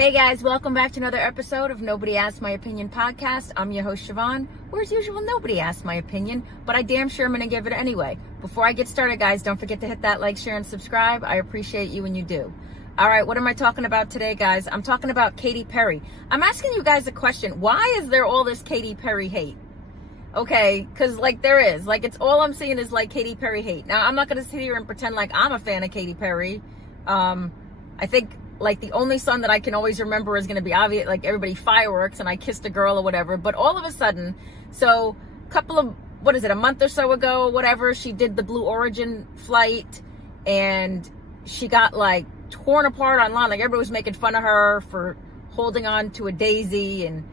Hey guys, welcome back to another episode of Nobody Asked My Opinion podcast. I'm your host Siobhan, where as usual nobody asked my opinion, but I damn sure am going to give it anyway. Before I get started guys, don't forget to hit that like, share, and subscribe. I appreciate you when you do. Alright, what am I talking about today guys? I'm talking about Katy Perry. I'm asking you guys a question. Why is there all this Katy Perry hate? Okay, because like there is. Like it's all I'm seeing is like Katy Perry hate. Now I'm not going to sit here and pretend like I'm a fan of Katy Perry. I think like the only song that I can always remember is going to be obvious, like everybody fireworks and I kissed a girl or whatever. But all of a sudden, so a month or so ago, whatever, she did the Blue Origin flight and she got like torn apart online. Like everybody was making fun of her for holding on to a daisy, and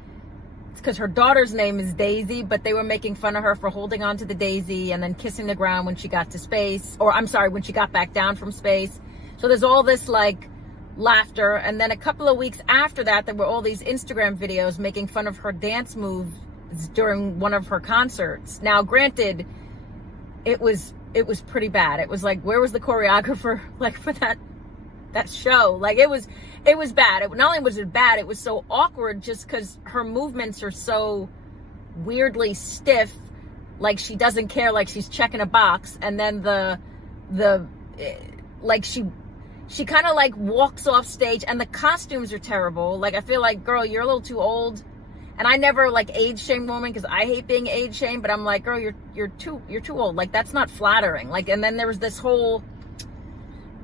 it's because her daughter's name is Daisy, but they were making fun of her for holding on to the daisy and then kissing the ground when she got to space, or I'm sorry, when she got back down from space. So there's all this like laughter, and then a couple of weeks after that there were all these Instagram videos making fun of her dance moves during one of her concerts. Now granted, it was pretty bad. It was like, where was the choreographer like for that show? Like it was bad. Not only was it bad, it was so awkward just because her movements are so weirdly stiff, like she doesn't care, like she's checking a box, and then like she kind of like walks off stage, and the costumes are terrible. Like I feel like, girl, you're a little too old. And I never like age shame women because I hate being age shamed, but I'm like, girl, you're too old. Like that's not flattering. Like, and then there was this whole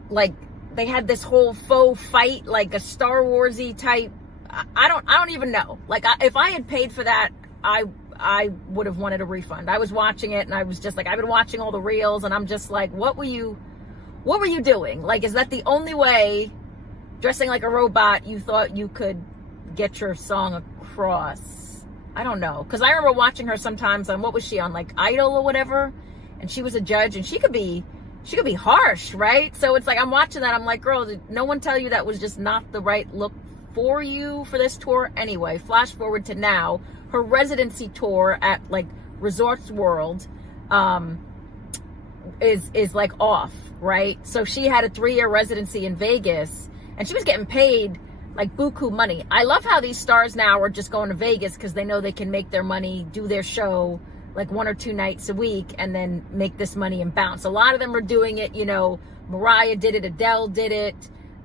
like they had this whole faux fight, like a Star Warsy type. I don't even know. Like if I had paid for that, I would have wanted a refund. I was watching it and I was just like, I've been watching all the reels and I'm just like, what were you doing? Like, is that the only way, dressing like a robot, you thought you could get your song across? I don't know. Because I remember watching her sometimes on, what was she on, like Idol or whatever? And she was a judge, and she could be harsh, right? So it's like, I'm watching that, I'm like, girl, did no one tell you that was just not the right look for you for this tour? Anyway, flash forward to now, her residency tour at like Resorts World is like off, right? So she had a 3-year residency in Vegas and she was getting paid like buku money. I love how these stars now are just going to Vegas because they know they can make their money, do their show like 1 or 2 nights a week and then make this money and bounce. A lot of them are doing it, you know, Mariah did it, Adele did it,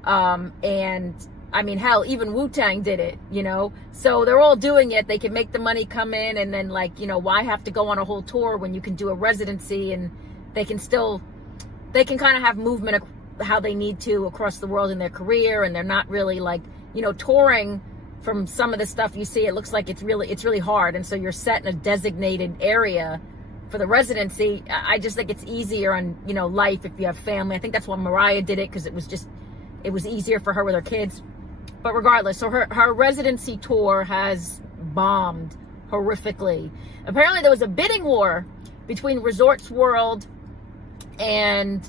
and I mean, hell, even Wu-Tang did it, you know? So they're all doing it. They can make the money come in, and then like, you know, why have to go on a whole tour when you can do a residency and they can kind of have movement how they need to across the world in their career, and they're not really like, you know, touring. From some of the stuff you see, it looks like it's really hard, and so you're set in a designated area for the residency. I just think it's easier on, you know, life if you have family. I think that's why Mariah did it, because it was easier for her with her kids. But regardless, so her residency tour has bombed horrifically. Apparently there was a bidding war between Resorts World and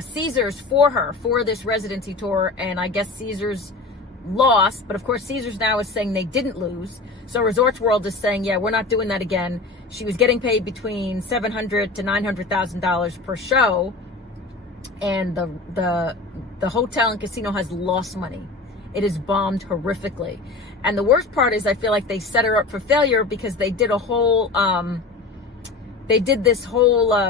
Caesars for this residency tour, and I guess Caesars lost, but of course Caesars now is saying they didn't lose. So Resorts World is saying, yeah, we're not doing that again. She was getting paid between $700,000 to $900,000 per show, and the hotel and casino has lost money. It is bombed horrifically, and the worst part is I feel like they set her up for failure because they did this whole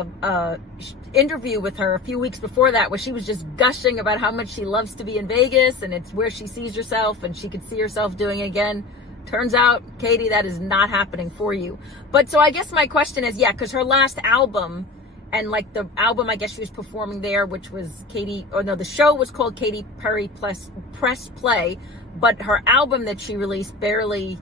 interview with her a few weeks before that where she was just gushing about how much she loves to be in Vegas and it's where she sees herself and she could see herself doing it again. Turns out, Katy, that is not happening for you. But so I guess my question is, yeah, because her last album, and like the album I guess she was performing there, which was the show was called Katy Perry Press Play, but her album that she released barely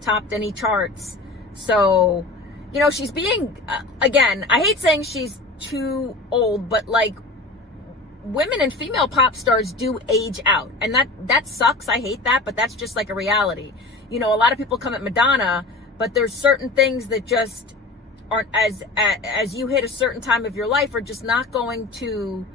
topped any charts. So, you know, she's being, again, I hate saying she's too old, but like women and female pop stars do age out, and that sucks. I hate that, but that's just like a reality. You know, a lot of people come at Madonna, but there's certain things that just aren't, as you hit a certain time of your life, are just not going to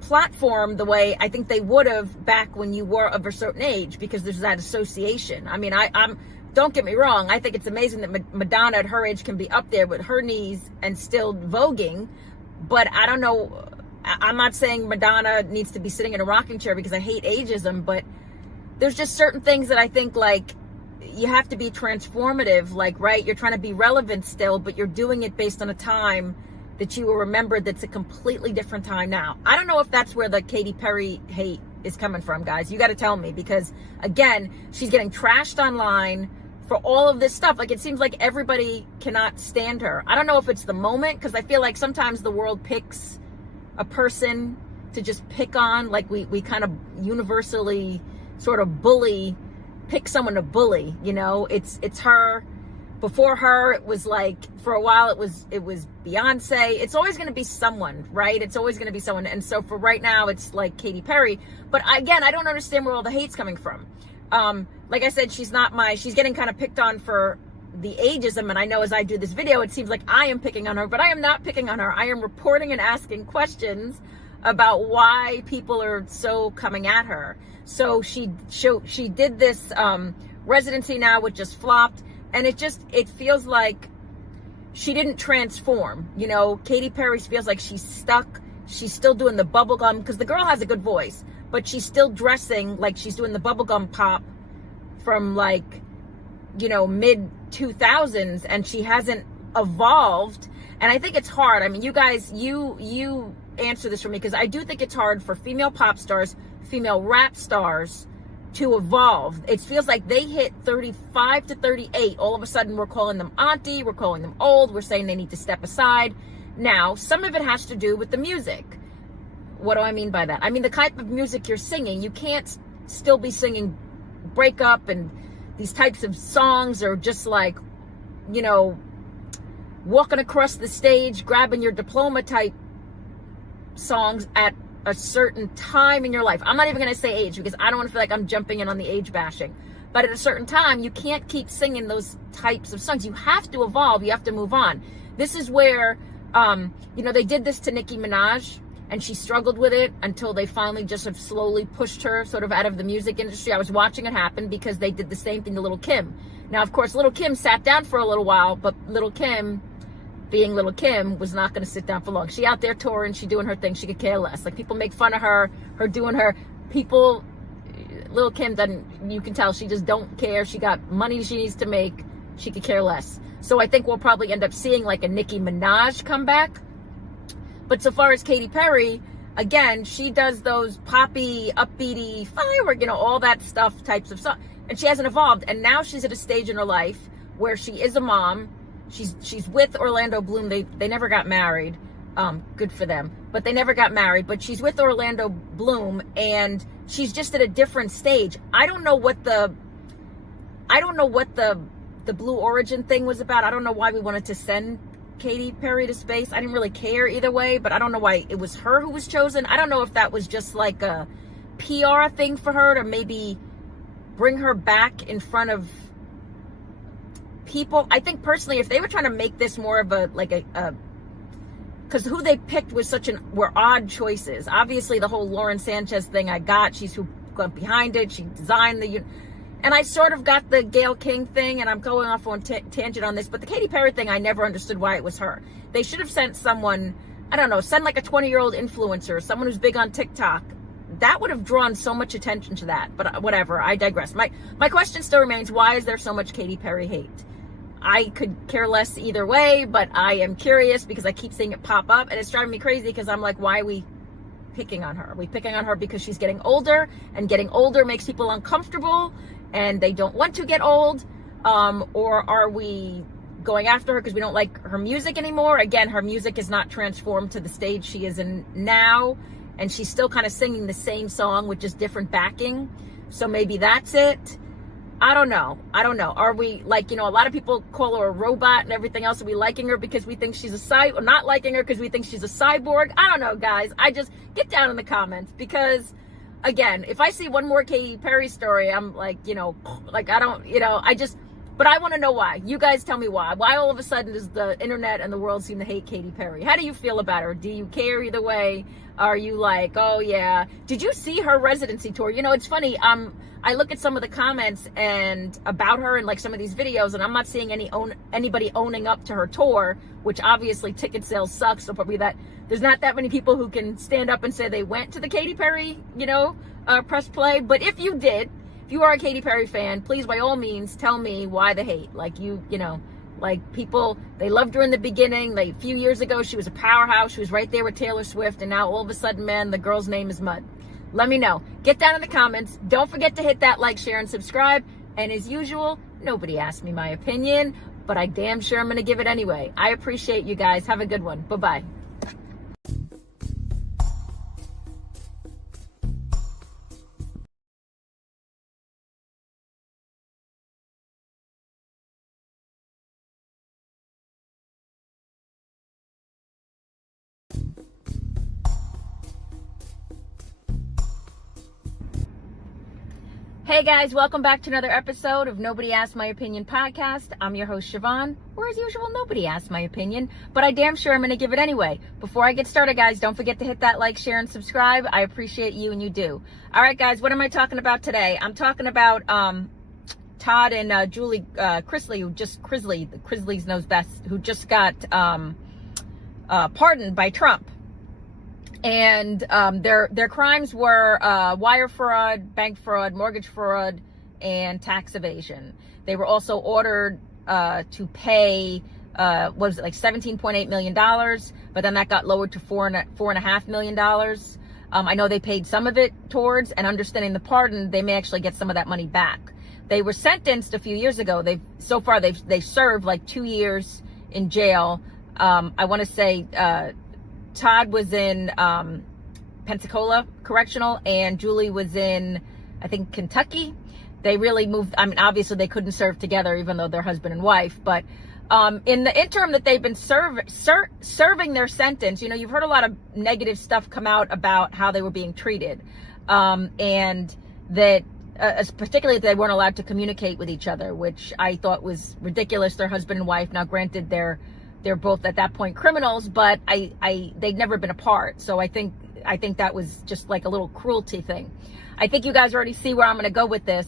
platform the way I think they would have back when you were of a certain age, because there's that association. I mean, I'm don't get me wrong, I think it's amazing that Madonna at her age can be up there with her knees and still voguing, but I don't know, I'm not saying Madonna needs to be sitting in a rocking chair because I hate ageism, but there's just certain things that I think, like, you have to be transformative, like, right? You're trying to be relevant still, but you're doing it based on a time that you will remember that's a completely different time now. I don't know if that's where the Katy Perry hate is coming from, guys. You got to tell me, because again, she's getting trashed online for all of this stuff. Like, it seems like everybody cannot stand her. I don't know if it's the moment, because I feel like sometimes the world picks a person to just pick on. Like, we kind of universally sort of pick someone to bully, you know. It's her. Before her, it was like, for a while, it was Beyonce. It's always going to be someone, right? It's always going to be someone. And so for right now, it's like Katy Perry. But again, I don't understand where all the hate's coming from. Like I said, she's getting kind of picked on for the ageism. And I know as I do this video, it seems like I am picking on her, but I am not picking on her. I am reporting and asking questions about why people are so coming at her. So she did this residency now, which just flopped. And it feels like she didn't transform. You know, Katy Perry feels like she's stuck. She's still doing the bubblegum, because the girl has a good voice, but she's still dressing like she's doing the bubblegum pop from, like, you know, mid 2000s, and she hasn't evolved. And I think it's hard. I mean, you guys, you answer this for me, because I do think it's hard for female pop stars, female rap stars to evolve. It feels like they hit 35 to 38. All of a sudden, we're calling them auntie, we're calling them old, we're saying they need to step aside. Now, some of it has to do with the music. What do I mean by that? I mean, the type of music you're singing. You can't still be singing breakup and these types of songs, or just like, you know, walking across the stage, grabbing your diploma type songs at a certain time in your life. I'm not even going to say age, because I don't want to feel like I'm jumping in on the age bashing. But at a certain time, you can't keep singing those types of songs. You have to evolve. You have to move on. This is where, you know, they did this to Nicki Minaj, and she struggled with it until they finally just have slowly pushed her sort of out of the music industry. I was watching it happen, because they did the same thing to Lil' Kim. Now, of course, Lil' Kim sat down for a little while, but Lil' Kim, being Lil' Kim, was not going to sit down for long. She out there touring, she doing her thing, she could care less. Like, people make fun of her doing her. People, Lil' Kim doesn't, you can tell she just don't care. She got money she needs to make. She could care less. So I think we'll probably end up seeing like a Nicki Minaj comeback. But so far as Katy Perry, again, she does those poppy, upbeaty, firework, you know, all that stuff types of songs. And she hasn't evolved. And now she's at a stage in her life where she is a mom. She's with Orlando Bloom. They never got married. Good for them. But they never got married. But she's with Orlando Bloom, and she's just at a different stage. I don't know what the Blue Origin thing was about. I don't know why we wanted to send Katy Perry to space. I didn't really care either way, but I don't know why it was her who was chosen. I don't know if that was just like a PR thing for her to maybe bring her back in front of people. I think personally, if they were trying to make this more of a because who they picked were odd choices. Obviously, the whole Lauren Sanchez thing, she's who got behind it. She designed and I sort of got the Gayle King thing, and I'm going off on tangent on this, but the Katy Perry thing, I never understood why it was her. They should have sent someone, I don't know, send like a 20-year-old influencer, someone who's big on TikTok. That would have drawn so much attention to that, but whatever, I digress. My question still remains, why is there so much Katy Perry hate? I could care less either way, but I am curious because I keep seeing it pop up, and it's driving me crazy because I'm like, why are we picking on her? Are we picking on her because she's getting older, and getting older makes people uncomfortable, and they don't want to get old? Or are we going after her because we don't like her music anymore? Again, her music is not transformed to the stage she is in now, and she's still kind of singing the same song with just different backing. So maybe that's it. I don't know. Are we, like, you know, a lot of people call her a robot and everything else. Are we liking her because we think she's or not liking her because we think she's a cyborg? I don't know, guys. I just get down in the comments, because again, if I see one more Katy Perry story, I'm like, you know, like, I don't, you know, but I want to know why. You guys tell me why. Why all of a sudden does the internet and the world seem to hate Katy Perry? How do you feel about her? Do you care either way? Are you like, oh yeah? Did you see her residency tour? You know, it's funny. I look at some of the comments and about her and like some of these videos, and I'm not seeing anybody owning up to her tour, which obviously ticket sales suck. So probably there's not that many people who can stand up and say they went to the Katy Perry, you know, press play. But if you did, if you are a Katy Perry fan, please, by all means, tell me why the hate. Like, you know, like, people, they loved her in the beginning. Like, a few years ago, she was a powerhouse. She was right there with Taylor Swift. And now, all of a sudden, man, the girl's name is mud. Let me know. Get down in the comments. Don't forget to hit that like, share, and subscribe. And as usual, nobody asked me my opinion, but I damn sure I'm going to give it anyway. I appreciate you guys. Have a good one. Bye-bye. Hey guys, welcome back to another episode of Nobody Asked My Opinion podcast. I'm your host, Siobhan, or as usual, nobody asked my opinion, but I damn sure I'm going to give it anyway. Before I get started, guys, don't forget to hit that like, share, and subscribe. I appreciate you, and you do. All right, guys, what am I talking about today? I'm talking about Todd and Julie Chrisley, the Chrisleys knows best, who just got pardoned by Trump. And their crimes were wire fraud, bank fraud, mortgage fraud, and tax evasion. They were also ordered to pay what was it, like $17.8 million, but then that got lowered to $4.5 million. I know they paid some of it towards, and understanding the pardon, they may actually get some of that money back. They were sentenced a few years ago. They've served like 2 years in jail. I want to say Todd was in Pensacola Correctional, and Julie was in, I think, Kentucky. They really moved. I mean, obviously they couldn't serve together, even though they're husband and wife. But in the interim that they've been serving their sentence, you know, you've heard a lot of negative stuff come out about how they were being treated, and that particularly that they weren't allowed to communicate with each other, which I thought was ridiculous. They're husband and wife. Now, granted, they're both at that point criminals, but they'd never been apart. So I think that was just like a little cruelty thing. I think you guys already see where I'm going to go with this.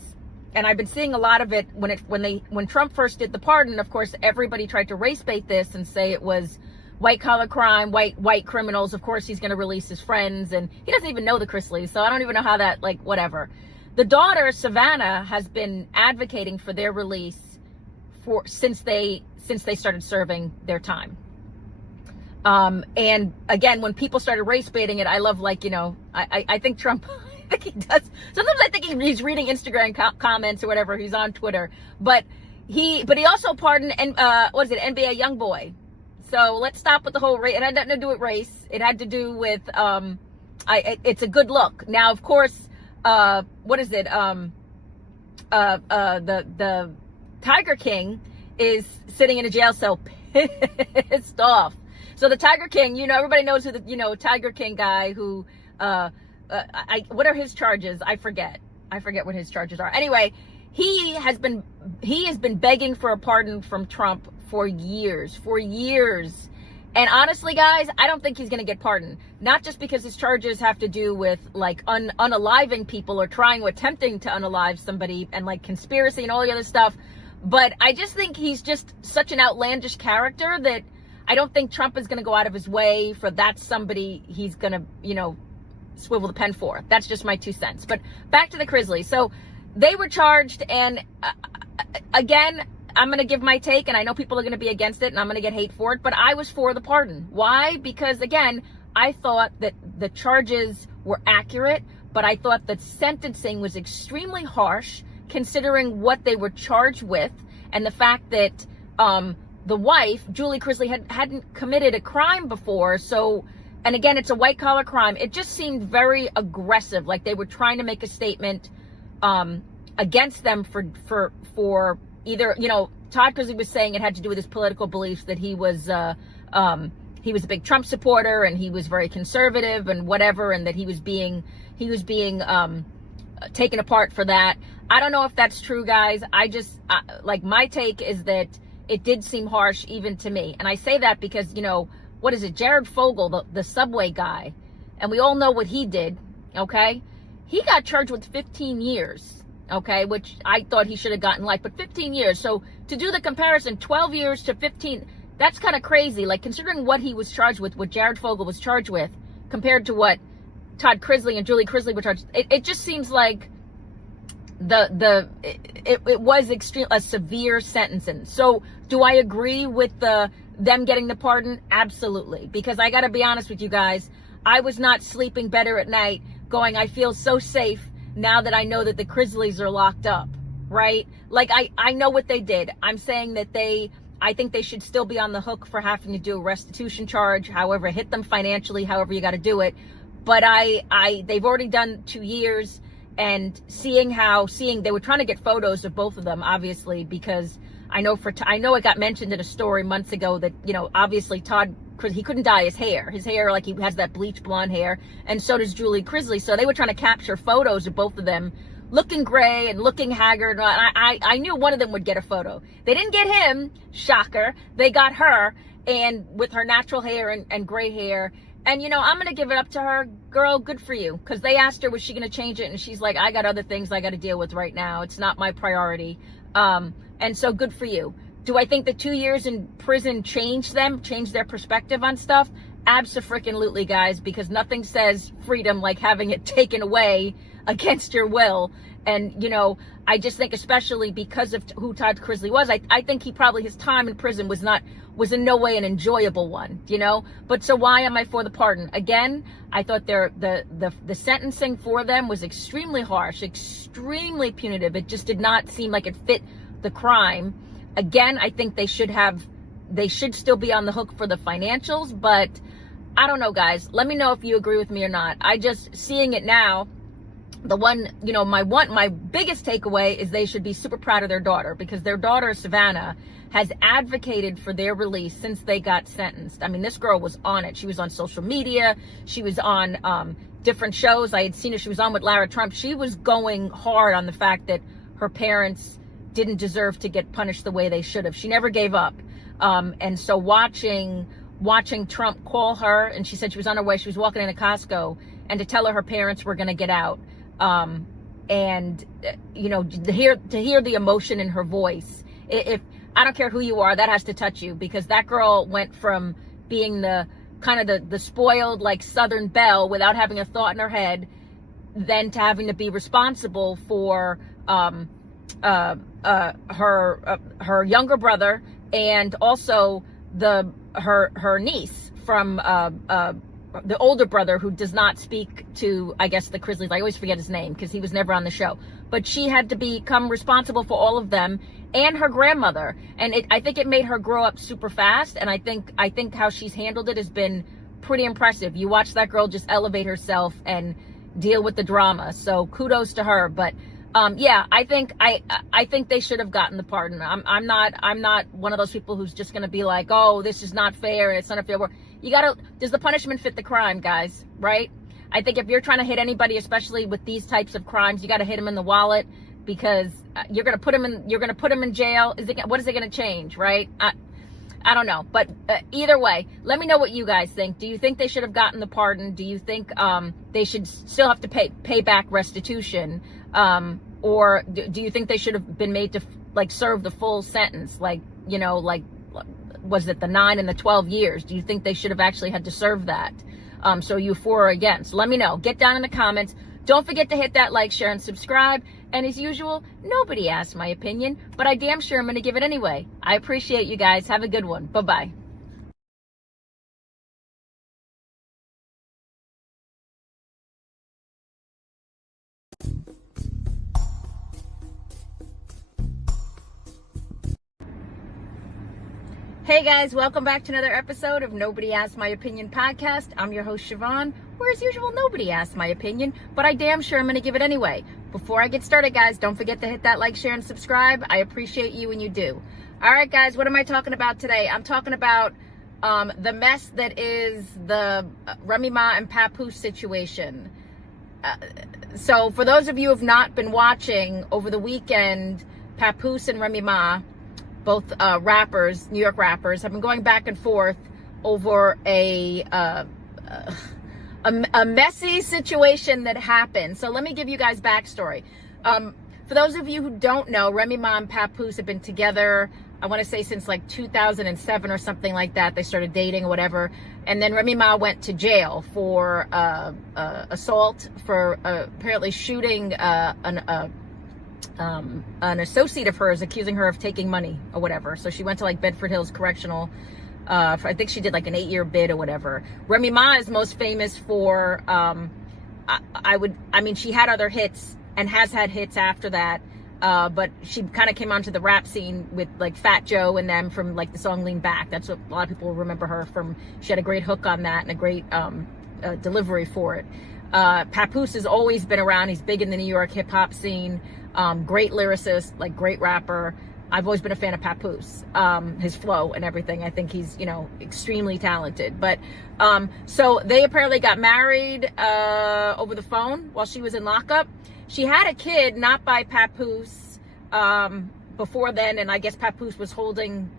And I've been seeing a lot of it when Trump first did the pardon. Of course, everybody tried to race bait this and say it was white collar crime, white criminals. Of course, he's going to release his friends, and he doesn't even know the Chrisleys. So I don't even know how that, like, whatever. The daughter, Savannah, has been advocating for their release since they started serving their time. And again, when people started race baiting it, I love, like, you know, I think Trump, I think he does. Sometimes I think he's reading Instagram comments or whatever. He's on Twitter, but he also pardoned, and NBA YoungBoy. So let's stop with the whole race. It had nothing to do with race. It had to do with, it's a good look. Now, of course, the Tiger King is sitting in a jail cell pissed off. So the Tiger King, you know, everybody knows who Tiger King guy who, what are his charges? I forget what his charges are. Anyway, he has been begging for a pardon from Trump for years. And honestly, guys, I don't think he's going to get pardoned. Not just because his charges have to do with, like, unaliving people or attempting to unalive somebody, and, like, conspiracy and all the other stuff. But I just think he's just such an outlandish character that I don't think Trump is going to go out of his way for that somebody he's going to, you know, swivel the pen for. That's just my 2 cents. But back to the Chrisleys. So they were charged, and again, I'm going to give my take, and I know people are going to be against it, and I'm going to get hate for it, but I was for the pardon. Why? Because, again, I thought that the charges were accurate, but I thought that sentencing was extremely harsh, considering what they were charged with, and the fact that the wife, Julie Chrisley, hadn't committed a crime before. So, and again, it's a white collar crime. It just seemed very aggressive, like they were trying to make a statement against them for either, you know, Todd Chrisley was saying it had to do with his political beliefs, that he was a big Trump supporter, and he was very conservative and whatever, and that he was being taken apart for that. I don't know if that's true, guys. Like, my take is that it did seem harsh even to me. And I say that because, you know, what is it? Jared Fogle, the Subway guy, and we all know what he did, okay? He got charged with 15 years, okay, which I thought he should have gotten life, but 15 years. So to do the comparison, 12 years to 15, that's kind of crazy. Like, considering what he was charged with, what Jared Fogle was charged with, compared to what Todd Chrisley and Julie Chrisley were charged, it just seems like it was a severe sentencing. So do I agree with them getting the pardon? Absolutely. Because I got to be honest with you guys, I was not sleeping better at night going, I feel so safe now that I know that the Grizzlies are locked up, right? Like, I know what they did. I'm saying that I think they should still be on the hook for having to do a restitution charge, however, hit them financially, however you got to do it. But they've already done 2 years, and seeing they were trying to get photos of both of them, obviously, because I know it got mentioned in a story months ago that, obviously Todd, he couldn't dye his hair. His hair, like, he has that bleach blonde hair, and so does Julie Grizzly. So they were trying to capture photos of both of them looking gray and looking haggard. And I knew one of them would get a photo. They didn't get him, shocker. They got her, and with her natural hair and gray hair. And, I'm going to give it up to her. Girl, good for you. Because they asked her, was she going to change it? And she's like, I got other things I got to deal with right now. It's not my priority. And so good for you. Do I think the 2 years in prison changed their perspective on stuff? Abso-freaking-lutely, guys, because nothing says freedom like having it taken away against your will. And, I just think, especially because of who Todd Grizzly was, I think his time in prison was in no way an enjoyable one, But so why am I for the pardon? Again, I thought the sentencing for them was extremely harsh, extremely punitive. It just did not seem like it fit the crime. Again, I think they should still be on the hook for the financials, but I don't know, guys. Let me know if you agree with me or not. I just, seeing it now, my biggest takeaway is they should be super proud of their daughter, because their daughter, Savannah, has advocated for their release since they got sentenced. I mean, this girl was on it. She was on social media. She was on different shows. I had seen her. She was on with Lara Trump. She was going hard on the fact that her parents didn't deserve to get punished the way they should have. She never gave up. And so watching Trump call her, and she said she was on her way, she was walking into Costco, and to tell her parents were going to get out. And to hear the emotion in her voice, if I don't care who you are, that has to touch you, because that girl went from being the spoiled, like, Southern belle without having a thought in her head, then to having to be responsible for, her younger brother, and also her niece from the older brother, who does not speak to, I guess, the Grizzlies. I always forget his name because he was never on the show. But she had to become responsible for all of them, and her grandmother. And I think it made her grow up super fast. And I think how she's handled it has been pretty impressive. You watch that girl just elevate herself and deal with the drama. So kudos to her. But yeah, I think they should have gotten the pardon. I'm not one of those people who's just going to be like, oh, this is not fair. It's not a fair work. Does the punishment fit the crime, guys? Right? I think if you're trying to hit anybody, especially with these types of crimes, you got to hit them in the wallet, because you're going to put them in jail. What is it going to change? Right? I don't know. But either way, let me know what you guys think. Do you think they should have gotten the pardon? Do you think they should still have to pay back restitution? Or do you think they should have been made to, like, serve the full sentence? Like, was it the 9 and the 12 years? Do you think they should have actually had to serve that? So you for or against? Let me know. Get down in the comments. Don't forget to hit that like, share, and subscribe. And as usual, nobody asked my opinion, but I damn sure am going to give it anyway. I appreciate you guys. Have a good one. Bye-bye. Hey guys, welcome back to another episode of Nobody Asked My Opinion podcast. I'm your host, Siobhan, where as usual, nobody asked my opinion, but I damn sure am going to give it anyway. Before I get started, guys, don't forget to hit that like, share, and subscribe. I appreciate you when you do. All right, guys, what am I talking about today? I'm talking about the mess that is the Remy Ma and Papoose situation. So for those of you who have not been watching, over the weekend, Papoose and Remy Ma, both rappers, New York rappers, have been going back and forth over a messy situation that happened. So let me give you guys backstory. For those of you who don't know, Remy Ma and Papoose have been together, I want to say since like 2007 or something like that. They started dating or whatever. And then Remy Ma went to jail for assault, for apparently shooting a an associate of hers accusing her of taking money or whatever. So she went to like Bedford Hills Correctional. I think she did like an 8-year bid or whatever. Remy Ma is most famous for, she had other hits and has had hits after that. But she kind of came onto the rap scene with like Fat Joe and them from like the song Lean Back. That's what a lot of people will remember her from. She had a great hook on that and a great delivery for it. Papoose has always been around. He's big in the New York hip hop scene. Great lyricist, like great rapper. I've always been a fan of Papoose, his flow and everything. I think he's, extremely talented. But so they apparently got married over the phone while she was in lockup. She had a kid, not by Papoose, before then, and I guess Papoose was holding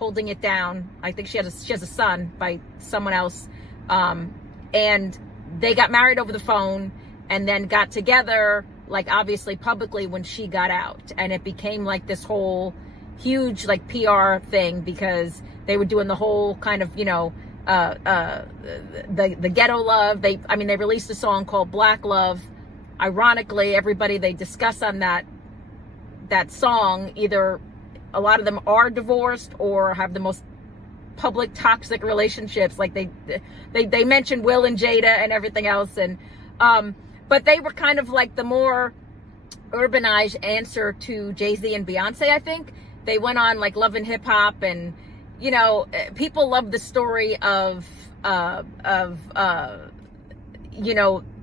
it down. I think she has a son by someone else, and they got married over the phone, and then got together, like obviously publicly when she got out, and it became like this whole huge like PR thing because they were doing the whole kind of the ghetto love. They released a song called Black Love. Ironically, everybody they discuss on that song, either a lot of them are divorced or have the most public toxic relationships. Like they mentioned Will and Jada and everything else, and but they were kind of like the more urbanized answer to Jay-Z and Beyonce. I think they went on like Love and Hip Hop, and people love the story of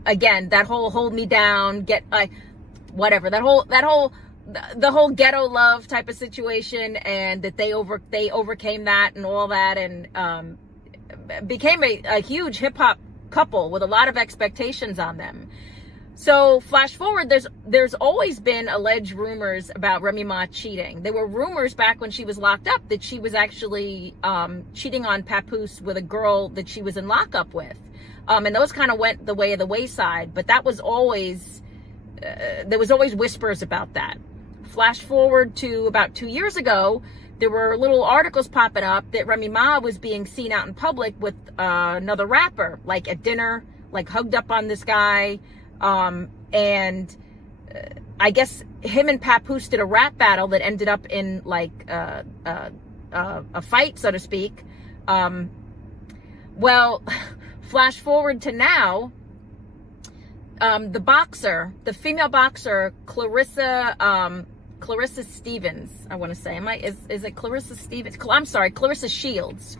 again, that whole hold me down, get whatever, the whole ghetto love type of situation, and that they overcame that and all that, and became a huge hip hop couple with a lot of expectations on them. So flash forward, there's always been alleged rumors about Remy Ma cheating. There were rumors back when she was locked up that she was actually cheating on Papoose with a girl that she was in lockup with. And those kind of went the way of the wayside, but that was always, there was always whispers about that. Flash forward to about 2 years ago, there were little articles popping up that Remy Ma was being seen out in public with another rapper, like at dinner, like hugged up on this guy. And I guess him and Papoose did a rap battle that ended up in like a fight, so to speak. Well, flash forward to now, the female boxer, Clarissa Stevens, I want to say. Is it Clarissa Stevens? I'm sorry, Clarissa Shields.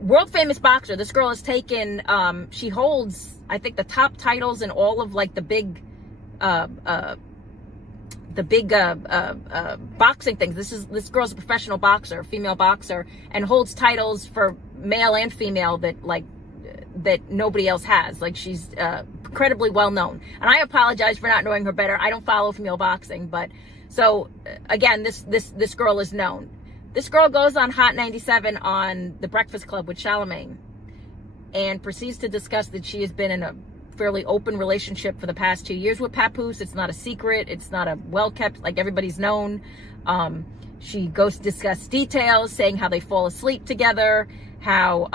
World famous boxer. This girl has taken, she holds, I think, the top titles in all of like the big boxing things. This girl's a professional boxer, female boxer, and holds titles for male and female that nobody else has. Like, she's incredibly well known. And I apologize for not knowing her better. I don't follow female boxing, but so again, this girl is known. This girl goes on Hot 97 on The Breakfast Club with Charlamagne and proceeds to discuss that she has been in a fairly open relationship for the past 2 years with Papoose. It's not a secret. It's not a well-kept, like everybody's known. She goes to discuss details, saying how they fall asleep together, how,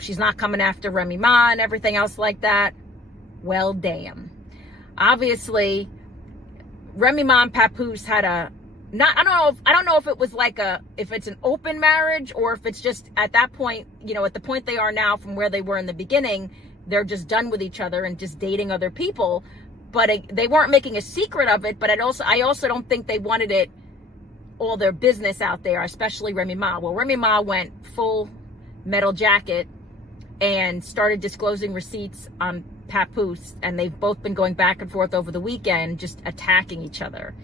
she's not coming after Remy Ma and everything else like that. Well, damn. Obviously, Remy Ma and Papoose had I don't know if it was like if it's an open marriage or if it's just at that point, at the point they are now from where they were in the beginning, they're just done with each other and just dating other people. But they weren't making a secret of it. But I also don't think they wanted it all their business out there, especially Remy Ma. Well, Remy Ma went full metal jacket and started disclosing receipts on Papoose, and they've both been going back and forth over the weekend, just attacking each other.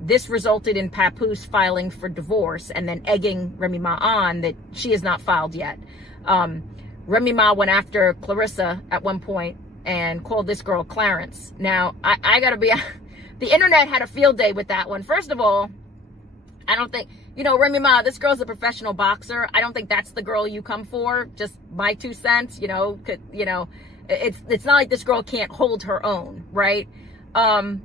This resulted in Papoose filing for divorce and then egging Remy Ma on that she has not filed yet. Remy Ma went after Clarissa at one point and called this girl Clarence. Now, I gotta be, the internet had a field day with that one. First of all, I don't think, Remy Ma, this girl's a professional boxer. I don't think that's the girl you come for. Just my 2 cents, it's not like this girl can't hold her own, right? Now,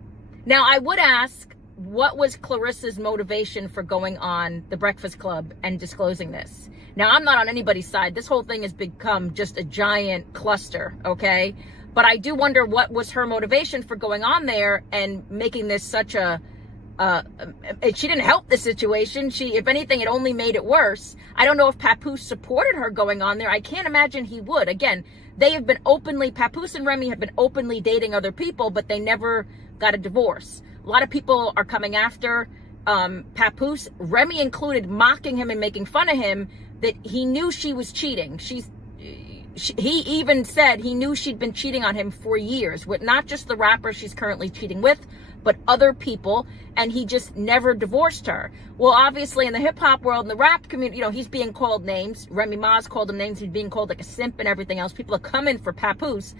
I would ask, what was Clarissa's motivation for going on The Breakfast Club and disclosing this? Now, I'm not on anybody's side. This whole thing has become just a giant cluster, okay? But I do wonder what was her motivation for going on there and making this such a, she didn't help the situation. She, if anything, it only made it worse. I don't know if Papoose supported her going on there. I can't imagine he would. Again, they have been openly, Papoose and Remy have been openly dating other people, but they never got a divorce. A lot of people are coming after Papoose, Remy included, mocking him and making fun of him, that he knew she was cheating. He even said he knew she'd been cheating on him for years with not just the rapper she's currently cheating with, but other people, and he just never divorced her. Well, obviously in the hip hop world, in the rap community, you know, he's being called names. Remy Ma's called him names. He's being called like a simp and everything else. People are coming for Papoose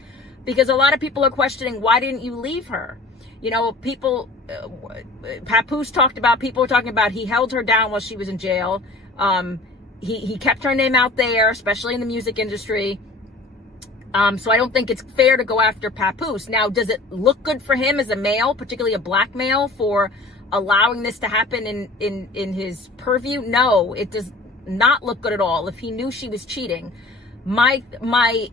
because a lot of people are questioning, why didn't you leave her? You know, people, Papoose talked about, people were talking about he held her down while she was in jail. He kept her name out there, especially in the music industry. So I don't think it's fair to go after Papoose. Now, does it look good for him as a male, particularly a black male, for allowing this to happen in his purview? No, it does not look good at all. If he knew she was cheating, my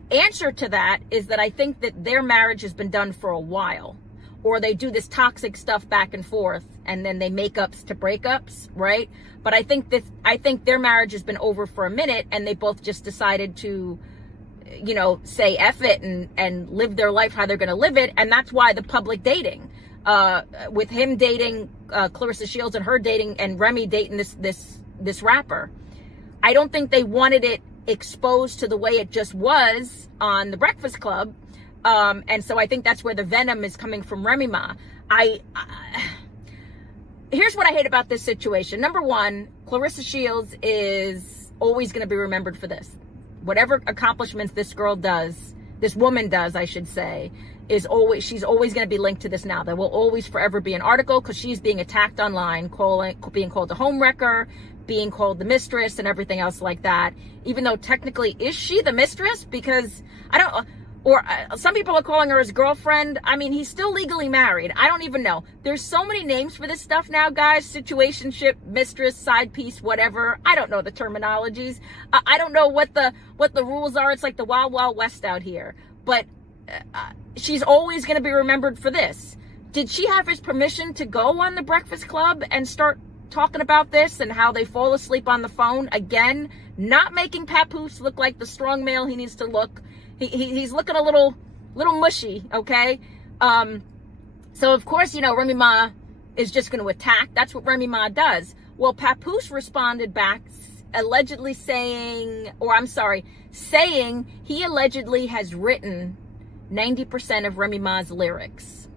answer to that is that I think that their marriage has been done for a while. Or they do this toxic stuff back and forth, and then they make ups to breakups, right? But I think their marriage has been over for a minute, and they both just decided to, you know, say F it and live their life how they're going to live it. And that's why the public dating, with him dating Clarissa Shields and her dating, and Remy dating this rapper. I don't think they wanted it exposed to the way it just was on The Breakfast Club. And so I think that's where the venom is coming from Remy Ma. Here's what I hate about this situation. Number one, Clarissa Shields is always going to be remembered for this. Whatever accomplishments this girl does, this woman does, I should say, she's always going to be linked to this now. There will always forever be an article because she's being attacked online, being called a home wrecker, being called the mistress and everything else like that. Even though technically, is she the mistress? Because I don't... Or some people are calling her his girlfriend. I mean, he's still legally married. I don't even know. There's so many names for this stuff now, guys. Situationship, mistress, side piece, whatever. I don't know the terminologies. I don't know what the rules are. It's like the Wild Wild West out here. But she's always going to be remembered for this. Did she have his permission to go on The Breakfast Club and start talking about this and how they fall asleep on the phone? Again, not making Papoose look like the strong male he needs to look. He's looking a little mushy, okay? So of course, you know, Remy Ma is just going to attack. That's what Remy Ma does. Well, Papoose responded back allegedly saying he allegedly has written 90% of Remy Ma's lyrics,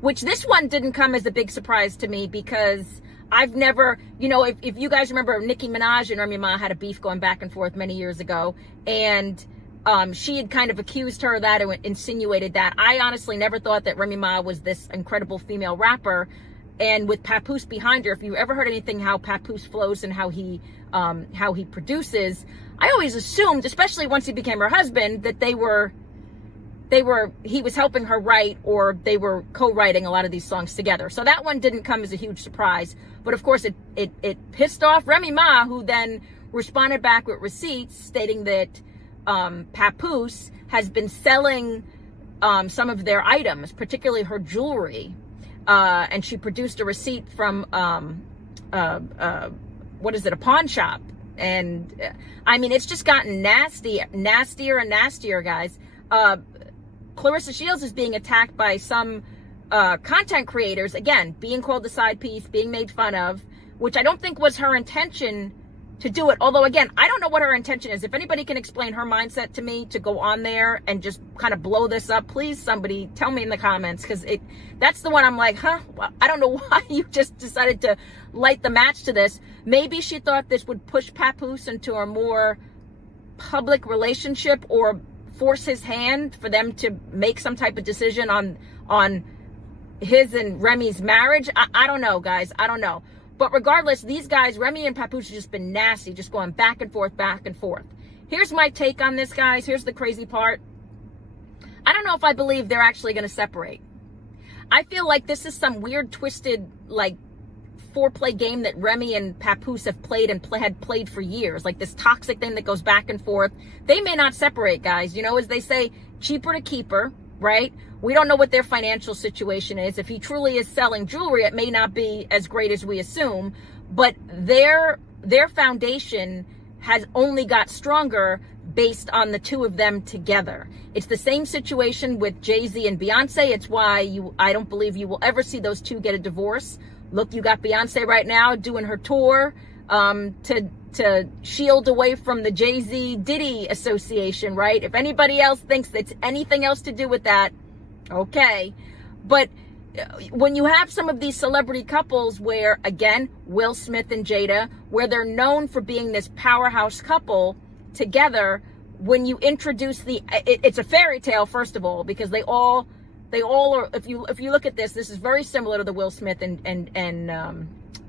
which this one didn't come as a big surprise to me because I've never, you know, if you guys remember, Nicki Minaj and Remy Ma had a beef going back and forth many years ago, and she had kind of accused her of that and insinuated that. I honestly never thought that Remy Ma was this incredible female rapper. And with Papoose behind her, if you ever heard anything how Papoose flows and how he produces, I always assumed, especially once he became her husband, that he was helping her write, or they were co-writing a lot of these songs together. So that one didn't come as a huge surprise. But of course it pissed off Remy Ma, who then responded back with receipts stating that Papoose has been selling some of their items, particularly her jewelry, and she produced a receipt from a pawn shop. And I mean, it's just gotten nastier and nastier, guys. Clarissa Shields is being attacked by some content creators, again, being called the side piece, being made fun of, which I don't think was her intention to do it. Although, again, I don't know what her intention is. If anybody can explain her mindset to me to go on there and just kind of blow this up, please, somebody tell me in the comments, because that's the one I'm like, well, I don't know why you just decided to light the match to this. Maybe she thought this would push Papoose into a more public relationship or force his hand for them to make some type of decision on his and Remy's marriage. I don't know, guys. I don't know. But regardless, these guys, Remy and Papoose, have just been nasty, just going back and forth, back and forth. Here's my take on this, guys. Here's the crazy part. I don't know if I believe they're actually going to separate. I feel like this is some weird, twisted, like, foreplay game that Remy and Papoose have played and had played for years. Like this toxic thing that goes back and forth. They may not separate, guys. You know, as they say, cheaper to keep her, right? We don't know what their financial situation is. If he truly is selling jewelry, it may not be as great as we assume, but their foundation has only got stronger based on the two of them together. It's the same situation with Jay-Z and Beyonce. It's why I don't believe you will ever see those two get a divorce. Look, you got Beyonce right now doing her tour to shield away from the Jay-Z Diddy association, right? If anybody else thinks that's anything else to do with that, okay. But when you have some of these celebrity couples where, again, Will Smith and Jada, where they're known for being this powerhouse couple together, when you introduce it's a fairy tale, first of all, because they all are, if you look at this is very similar to the Will Smith and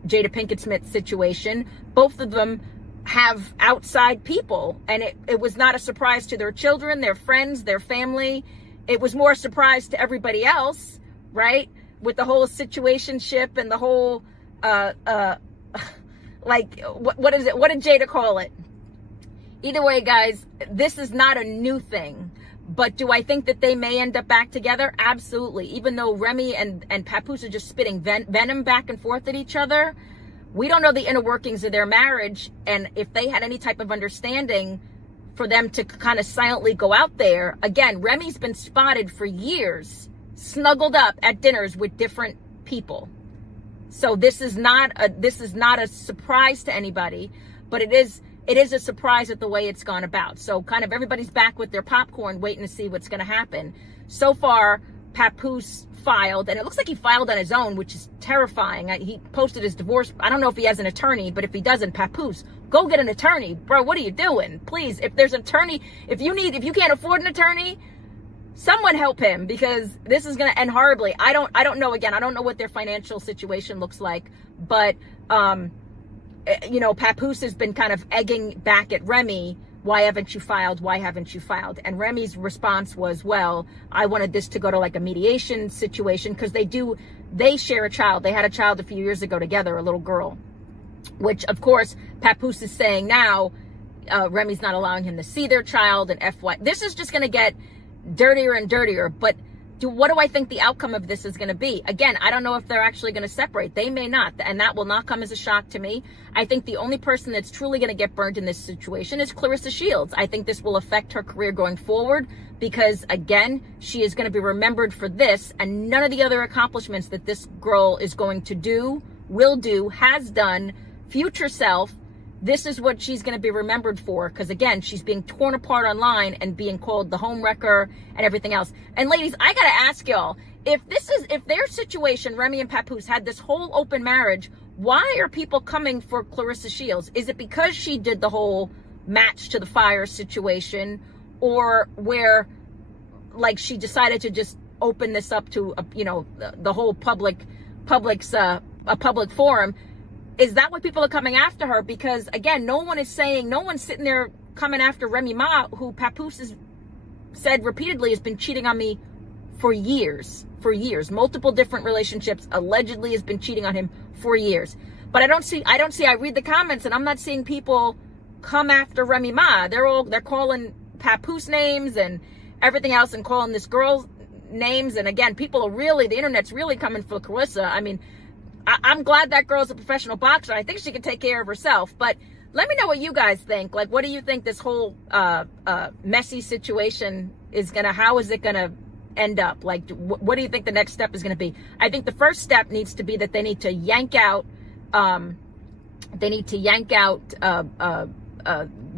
Jada Pinkett Smith situation. Both of them have outside people, and it was not a surprise to their children, their friends, their family. It was more a surprise to everybody else, right? With the whole situationship and the whole like what is it? What did Jada call it? Either way, guys, this is not a new thing. But do I think that they may end up back together? Absolutely. Even though Remy and Papoose are just spitting venom back and forth at each other, we don't know the inner workings of their marriage. And if they had any type of understanding for them to kind of silently go out there. Again, Remy's been spotted for years, snuggled up at dinners with different people. So this is not a surprise to anybody, but it is a surprise at the way it's gone about. So kind of everybody's back with their popcorn waiting to see what's going to happen. So far, Papoose filed, and it looks like he filed on his own, which is terrifying. He posted his divorce. I don't know if he has an attorney, but if he doesn't, Papoose, go get an attorney. Bro, what are you doing? Please, if there's an attorney, if you can't afford an attorney, someone help him, because this is going to end horribly. I don't know. Again, I don't know what their financial situation looks like, but you know, Papoose has been kind of egging back at Remy. Why haven't you filed? Why haven't you filed? And Remy's response was, well, I wanted this to go to like a mediation situation, because they share a child. They had a child a few years ago together, a little girl, which of course Papoose is saying now Remy's not allowing him to see their child, and FY. This is just going to get dirtier and dirtier. But what do I think the outcome of this is going to be? Again, I don't know if they're actually going to separate. They may not, and that will not come as a shock to me. I think the only person that's truly going to get burned in this situation is Clarissa Shields. I think this will affect her career going forward, because again, she is going to be remembered for this, and none of the other accomplishments that this girl is going to do, will do, has done, future self. This is what she's going to be remembered for, because again, she's being torn apart online and being called the home wrecker and everything else. And ladies, I got to ask y'all, if their situation, Remy and Papoose, had this whole open marriage, why are people coming for Clarissa Shields? Is it because she did the whole match to the fire situation, or where like she decided to just open this up to the whole public's a public forum? Is that why people are coming after her? Because again, no one's sitting there coming after Remy Ma, who Papoose has said repeatedly has been cheating on me for years, multiple different relationships, allegedly has been cheating on him for years. But I read the comments and I'm not seeing people come after Remy Ma. They're calling Papoose names and everything else, and calling this girl's names. And again, the internet's really coming for Clarissa. I mean, I'm glad that girl's a professional boxer. I think she can take care of herself. But let me know what you guys think. Like, what do you think this whole messy situation is how is it gonna end up? Like, what do you think the next step is gonna be? I think the first step needs to be that they need to yank out the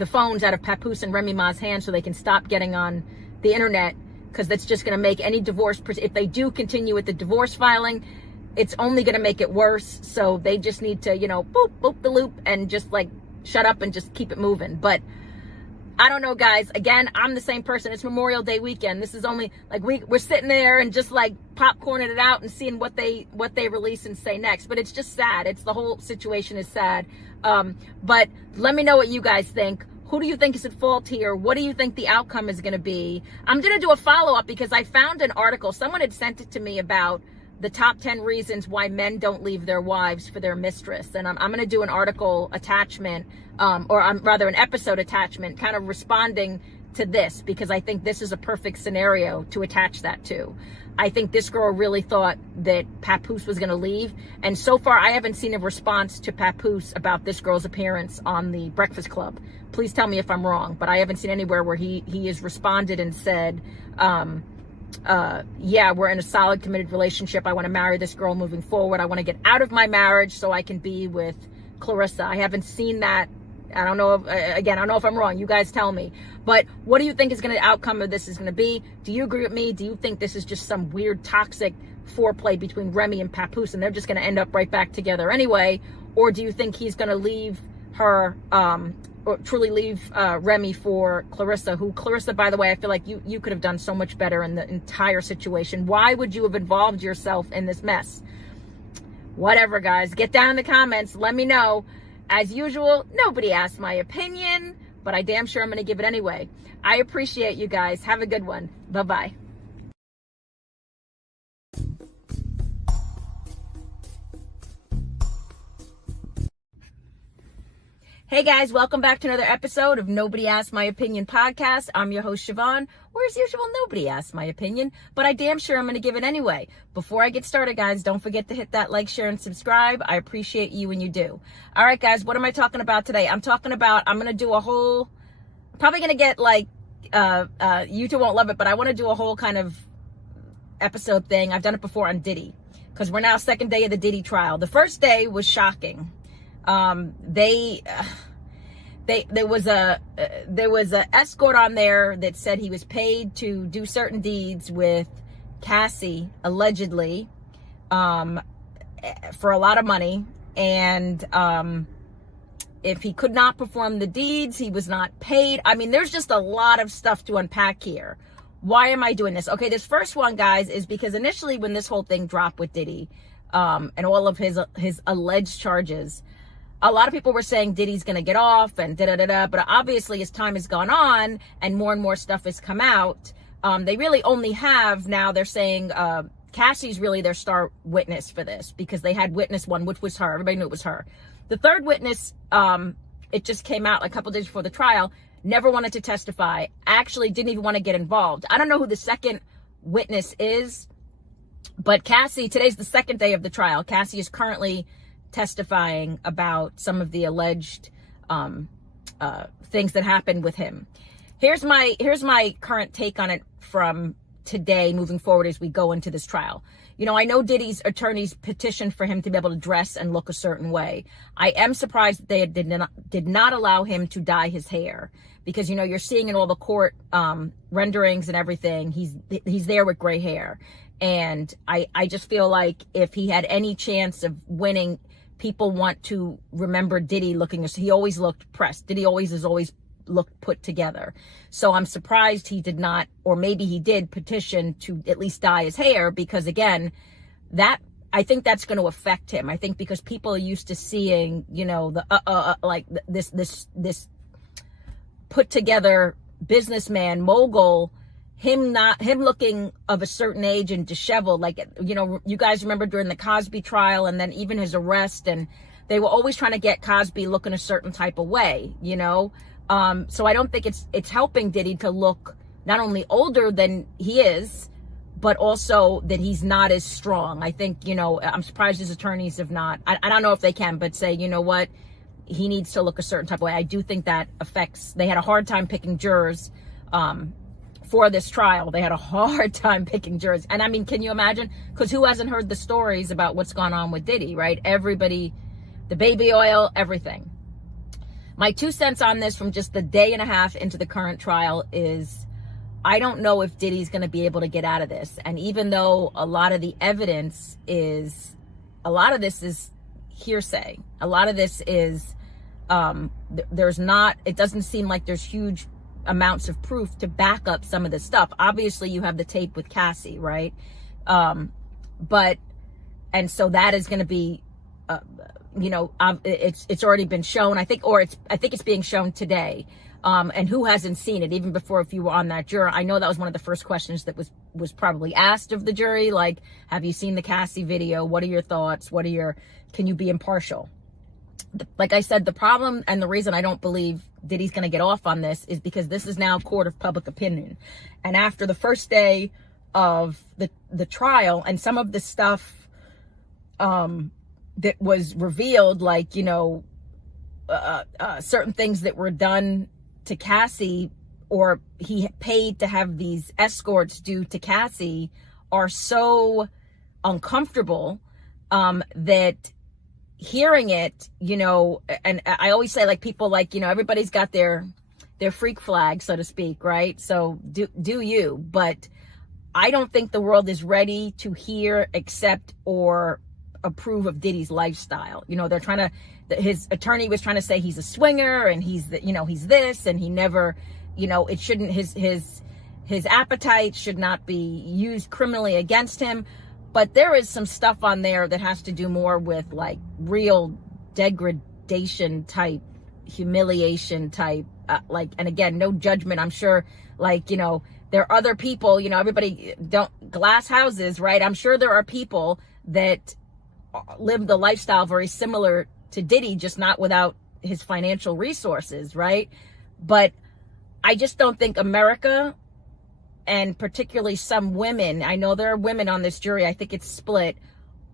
phones out of Papoose and Remy Ma's hands, so they can stop getting on the internet, because that's just gonna make any divorce, if they do continue with the divorce filing, it's only going to make it worse. So they just need to, boop the loop and just like shut up and just keep it moving. But I don't know, guys. Again, I'm the same person. It's Memorial Day weekend. This is only like we're sitting there and just like popcorning it out and seeing what they release and say next. But it's just sad. The whole situation is sad. But let me know what you guys think. Who do you think is at fault here? What do you think the outcome is going to be? I'm going to do a follow-up, because I found an article. Someone had sent it to me about the top 10 reasons why men don't leave their wives for their mistress. And I'm going to do an article attachment, or rather an episode attachment, kind of responding to this, because I think this is a perfect scenario to attach that to. I think this girl really thought that Papoose was going to leave. And so far, I haven't seen a response to Papoose about this girl's appearance on the Breakfast Club. Please tell me if I'm wrong, but I haven't seen anywhere where he has responded and said, yeah, we're in a solid, committed relationship. I want to marry this girl moving forward. I want to get out of my marriage so I can be with Clarissa. I haven't seen that. I don't know if, again, I don't know if I'm wrong. You guys tell me. But what do you think the outcome of this is going to be? Do you agree with me? Do you think this is just some weird toxic foreplay between Remy and Papoose and they're just going to end up right back together anyway? Or do you think he's going to leave her, or truly leave Remy for Clarissa, who Clarissa, by the way, I feel like you could have done so much better in the entire situation. Why would you have involved yourself in this mess? Whatever, guys. Get down in the comments. Let me know. As usual, nobody asked my opinion, but I damn sure I'm going to give it anyway. I appreciate you guys. Have a good one. Bye-bye. Hey guys, welcome back to another episode of Nobody Asked My Opinion podcast. I'm your host, Siobhan, where as usual, nobody asked my opinion, but I damn sure I'm going to give it anyway. Before I get started, guys, don't forget to hit that like, share, and subscribe. I appreciate you when you do. All right, guys, what am I talking about today? I'm going to do a whole, probably going to get like, you two won't love it, but I want to do a whole kind of episode thing. I've done it before on Diddy, because we're now second day of the Diddy trial. The first day was shocking. There was a escort on there that said he was paid to do certain deeds with Cassie, allegedly, for a lot of money. And, if he could not perform the deeds, he was not paid. I mean, there's just a lot of stuff to unpack here. Why am I doing this? Okay, this first one, guys, is because initially when this whole thing dropped with Diddy, and all of his alleged charges, a lot of people were saying Diddy's going to get off and da-da-da-da, but obviously as time has gone on and more stuff has come out, they really only have, now they're saying Cassie's really their star witness for this, because they had witness one, which was her. Everybody knew it was her. The third witness, it just came out a couple days before the trial, never wanted to testify, actually didn't even want to get involved. I don't know who the second witness is, but Cassie, today's the second day of the trial. Cassie is currently testifying about some of the alleged things that happened with him. Here's my current take on it from today moving forward as we go into this trial. You know, I know Diddy's attorneys petitioned for him to be able to dress and look a certain way. I am surprised that they did not allow him to dye his hair, because, you know, you're seeing in all the court renderings and everything, he's there with gray hair. And I just feel like if he had any chance of winning, people want to remember Diddy looking, he always looked pressed. Diddy has always looked put together. So I'm surprised he did not, or maybe he did petition to at least dye his hair, because again, I think that's going to affect him. I think because people are used to seeing, you know, like this put together businessman, mogul, him looking of a certain age and disheveled, like, you know, you guys remember during the Cosby trial and then even his arrest, and they were always trying to get Cosby looking a certain type of way, you know? So I don't think it's helping Diddy to look not only older than he is, but also that he's not as strong. I think, you know, I'm surprised his attorneys have not, I don't know if they can, but say, you know what, he needs to look a certain type of way. I do think that affects, they had a hard time picking jurors, for this trial. They had a hard time picking jurors. And I mean, can you imagine? Because who hasn't heard the stories about what's gone on with Diddy, right? Everybody, the baby oil, everything. My 2 cents on this from just the day and a half into the current trial is, I don't know if Diddy's going to be able to get out of this. And even though a lot of the evidence is, a lot of this is hearsay. A lot of this is, there's not, it doesn't seem like there's huge amounts of proof to back up some of this stuff. Obviously you have the tape with Cassie, right? And so that is going to be, you know, it's already been shown, I think it's being shown today. And who hasn't seen it? Even before, if you were on that juror, I know that was one of the first questions that was probably asked of the jury. Like, have you seen the Cassie video? What are your thoughts? Can you be impartial? like I said, the problem and the reason I don't believe Diddy's going to get off on this is because this is now court of public opinion. And after the first day of the trial and some of the stuff that was revealed, like, you know, certain things that were done to Cassie, or he paid to have these escorts do to Cassie, are so uncomfortable that hearing it, you know, and I always say, like, people, like, you know, everybody's got their freak flag, so to speak, right? So do you, but I don't think the world is ready to hear, accept, or approve of Diddy's lifestyle. You know, they're trying to, his attorney was trying to say he's a swinger and he's the, you know, he's this, and he never, you know, it shouldn't, his appetite should not be used criminally against him. But there is some stuff on there that has to do more with, like, real degradation type, humiliation type, like, and again, no judgment. I'm sure, like, you know, there are other people, you know, everybody don't glass houses, right? I'm sure there are people that live the lifestyle very similar to Diddy, just not without his financial resources, right? But I just don't think America, and particularly some women, I know there are women on this jury, I think it's split,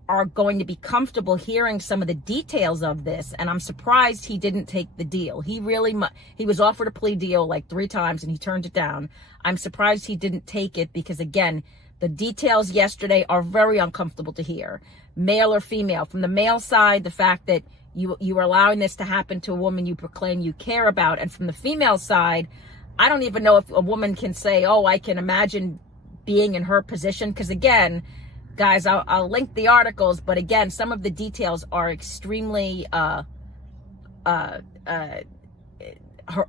are going to be comfortable hearing some of the details of this. And I'm surprised he didn't take the deal. He was offered a plea deal like 3 times and he turned it down. I'm surprised he didn't take it because, again, the details yesterday are very uncomfortable to hear. Male or female. From the male side, the fact that you are allowing this to happen to a woman you proclaim you care about. And from the female side, I don't even know if a woman can say, oh, I can imagine being in her position. Because, again, guys, I'll link the articles. But, again, some of the details are extremely,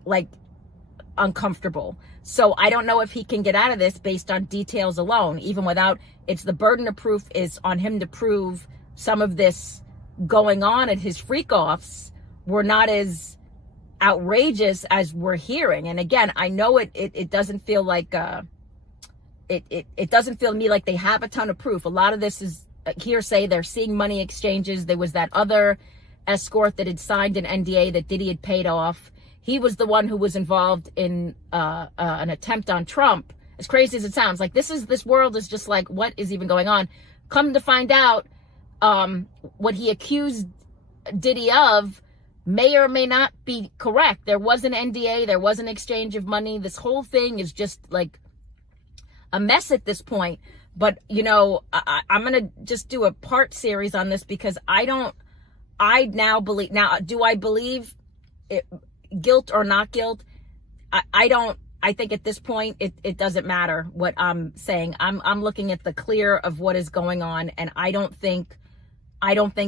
like, uncomfortable. So I don't know if he can get out of this based on details alone, even without, it's the burden of proof is on him to prove some of this going on at his freak-offs were not as outrageous as we're hearing. And again, I know it doesn't feel like it doesn't feel to me like they have a ton of proof. A lot of this is hearsay. They're seeing money exchanges. There was that other escort that had signed an NDA that Diddy had paid off. He was the one who was involved in an attempt on Trump. As crazy as it sounds, like this world is just like, what is even going on? Come to find out, what he accused Diddy of may or may not be correct. There was an NDA, there was an exchange of money. This whole thing is just like a mess at this point. But, you know, I'm going to just do a part series on this because I now believe, do I believe it, guilt or not guilt? I think at this point, it doesn't matter what I'm saying. I'm looking at the clear of what is going on, and I don't think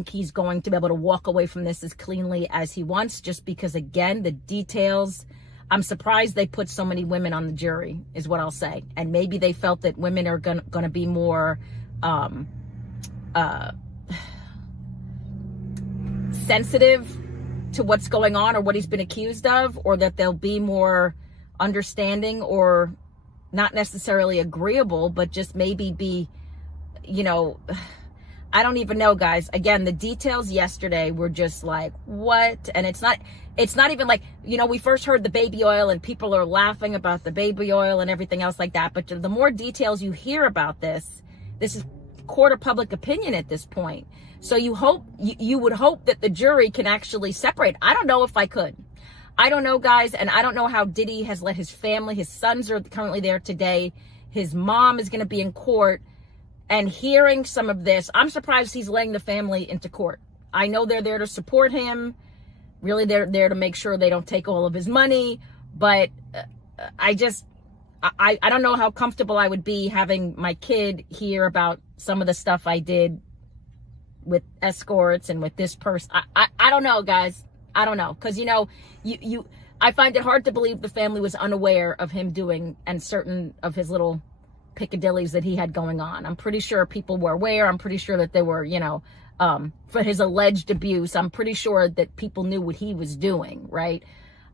he's going to be able to walk away from this as cleanly as he wants, just because, again, the details, I'm surprised they put so many women on the jury, is what I'll say. And maybe they felt that women are going to be more sensitive to what's going on or what he's been accused of, or that they'll be more understanding or not necessarily agreeable, but just maybe be, you know, I don't even know, guys. Again, the details yesterday were just like, what? And it's not even like, you know, we first heard the baby oil and people are laughing about the baby oil and everything else like that. But the more details you hear about this is court of public opinion at this point. So you would hope that the jury can actually separate. I don't know if I could. I don't know, guys. And I don't know how Diddy has let his family, his sons are currently there today. His mom is going to be in court. And hearing some of this, I'm surprised he's letting the family into court. I know they're there to support him. Really, they're there to make sure they don't take all of his money. But I don't know how comfortable I would be having my kid hear about some of the stuff I did with escorts and with this person. I don't know, guys. I don't know. Because, you know, I find it hard to believe the family was unaware of him doing and certain of his little piccadillies that he had going on. I'm pretty sure people were aware. I'm pretty sure that they were, you know, for his alleged abuse, I'm pretty sure that people knew what he was doing, right?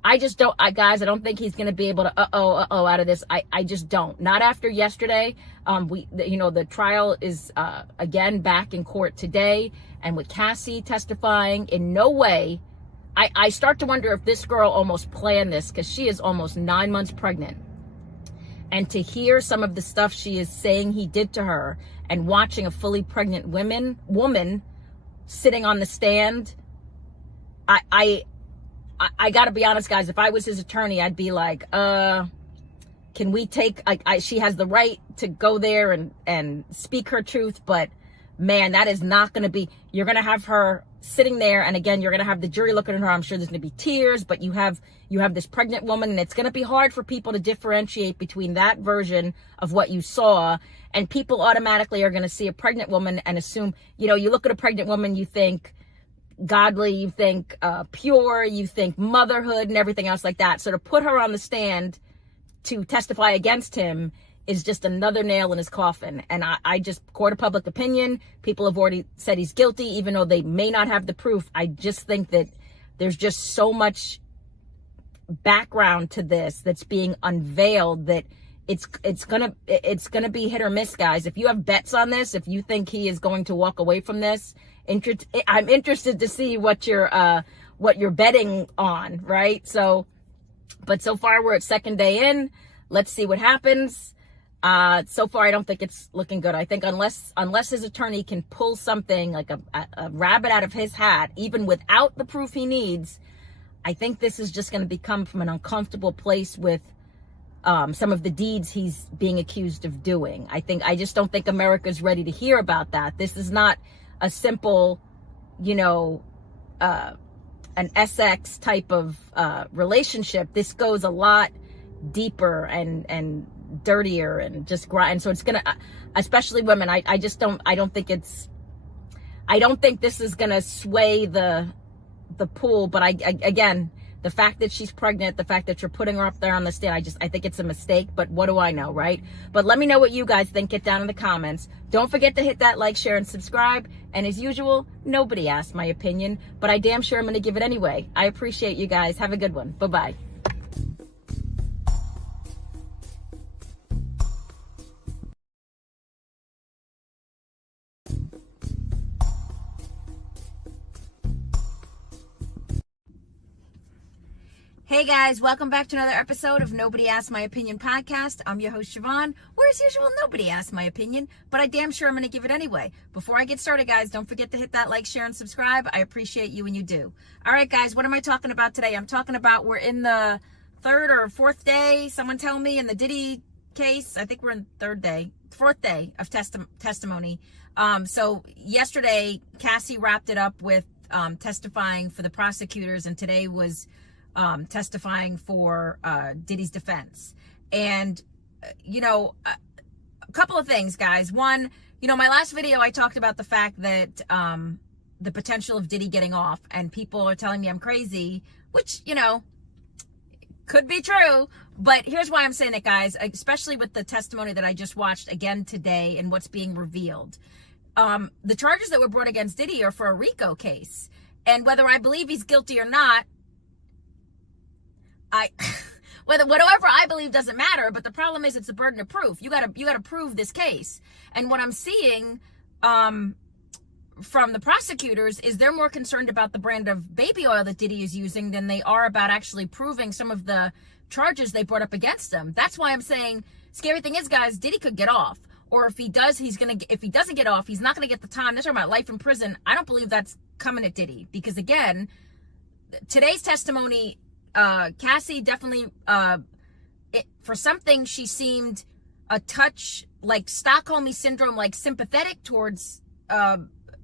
I just don't, guys, I don't think he's going to be able to, out of this. I just don't. Not after yesterday. The trial is, again, back in court today. And with Cassie testifying, in no way I start to wonder if this girl almost planned this, because she is almost 9 months pregnant. And to hear some of the stuff she is saying he did to her, and watching a fully pregnant woman sitting on the stand, I gotta be honest, guys, if I was his attorney, I'd be like, can we take, she has the right to go there and speak her truth, but man, that is not going to be, you're going to have her sitting there, and again, you're going to have the jury looking at her. I'm sure there's going to be tears, but you have this pregnant woman, and it's going to be hard for people to differentiate between that version of what you saw, and people automatically are going to see a pregnant woman and assume, you look at a pregnant woman, you think godly, you think pure, you think motherhood and everything else like that. So to put her on the stand to testify against him is just another nail in his coffin. And I just, court of public opinion, people have already said he's guilty, even though they may not have the proof. I just think that there's just so much background to this that's being unveiled that it's gonna be hit or miss, guys. If you have bets on this, if you think he is going to walk away from this, I'm interested to see what you're betting on, right? So, but so far we're at second day in. Let's see what happens. So far, I don't think it's looking good. I think unless his attorney can pull something like a rabbit out of his hat, even without the proof he needs, I think this is just going to become from an uncomfortable place with some of the deeds he's being accused of doing. I just don't think America's ready to hear about that. This is not a simple, an SX type of relationship. This goes a lot deeper and dirtier and just grind. So it's gonna, especially women. I don't think this is gonna sway the pool. But again, the fact that she's pregnant, the fact that you're putting her up there on the stand, I think it's a mistake, but what do I know, right? But let me know what you guys think. Get down in the comments. Don't forget to hit that like, share, and subscribe. And as usual, nobody asked my opinion, but I damn sure I'm going to give it anyway. I appreciate you guys. Have a good one. Bye-bye. Hey guys, welcome back to another episode of Nobody Asked My Opinion podcast. I'm your host, Siobhan, where as usual, nobody asked my opinion, but I damn sure I'm going to give it anyway. Before I get started, guys, don't forget to hit that like, share, and subscribe. I appreciate you when you do. All right, guys, what am I talking about today? I'm talking about we're in the third or fourth day, someone tell me, in the Diddy case. I think we're in fourth day of testimony. So yesterday, Cassie wrapped it up with testifying for the prosecutors, and today was testifying for Diddy's defense. And a couple of things, guys. One, my last video I talked about the fact that the potential of Diddy getting off, and people are telling me I'm crazy, which could be true, but here's why I'm saying it, guys, especially with the testimony that I just watched again today and what's being revealed. The charges that were brought against Diddy are for a RICO case, and whether I believe he's guilty or not, whatever I believe doesn't matter, but the problem is it's a burden of proof. You gotta prove this case. And what I'm seeing from the prosecutors is they're more concerned about the brand of baby oil that Diddy is using than they are about actually proving some of the charges they brought up against him. That's why I'm saying, scary thing is, guys, Diddy could get off. Or if he does, if he doesn't get off, he's not gonna get the time. They're talking about life in prison. I don't believe that's coming at Diddy, because again, today's testimony, Cassie definitely, for something, she seemed a touch like Stockholm syndrome, like sympathetic towards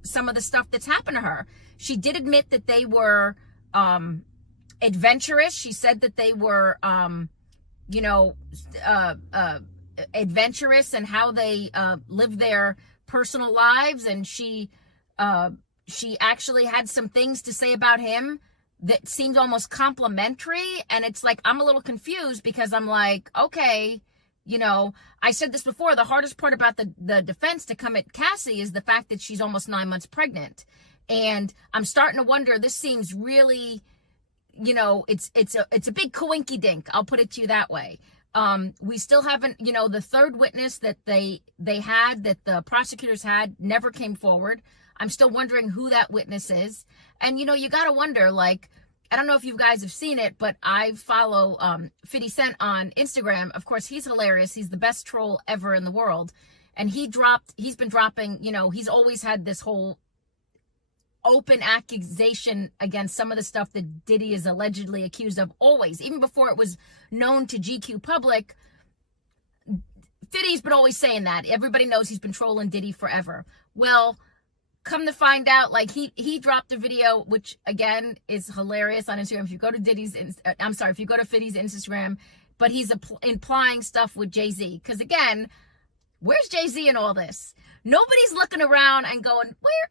some of the stuff that's happened to her. She did admit that they were adventurous. She said that they were, adventurous and how they live their personal lives, and she actually had some things to say about him that seemed almost complimentary. And it's like, I'm a little confused, because I'm like, okay, I said this before, the hardest part about the defense to come at Cassie is the fact that she's almost 9 months pregnant. And I'm starting to wonder, this seems really, it's a big coinky dink. I'll put it to you that way. We still haven't, the third witness that they had, that the prosecutors had, never came forward. I'm still wondering who that witness is. And, you got to wonder, like, I don't know if you guys have seen it, but I follow 50 Cent on Instagram. Of course, he's hilarious. He's the best troll ever in the world. And he's been dropping, he's always had this whole open accusation against some of the stuff that Diddy is allegedly accused of, always. Even before it was known to GQ public, 50's been always saying that. Everybody knows he's been trolling Diddy forever. Well, come to find out, like, he dropped a video, which again is hilarious on Instagram. If you go to if you go to 50's Instagram, but he's implying stuff with Jay-Z. Because again, where's Jay-Z in all this? Nobody's looking around and going, where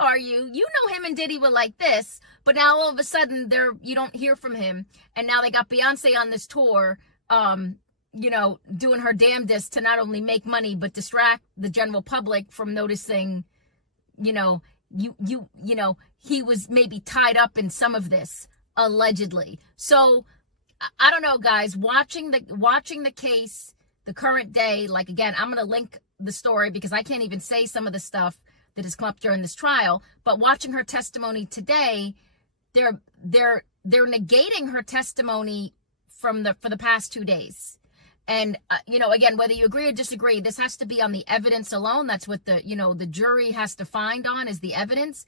are you? You know him and Diddy were like this, but now all of a sudden you don't hear from him. And now they got Beyonce on this tour, doing her damnedest to not only make money, but distract the general public from noticing, he was maybe tied up in some of this, allegedly. So I don't know, guys, watching the case, the current day, like, again, I'm going to link the story because I can't even say some of the stuff that has come up during this trial, but watching her testimony today, they're negating her testimony for the past 2 days. And, again, whether you agree or disagree, this has to be on the evidence alone. That's what the jury has to find on, is the evidence.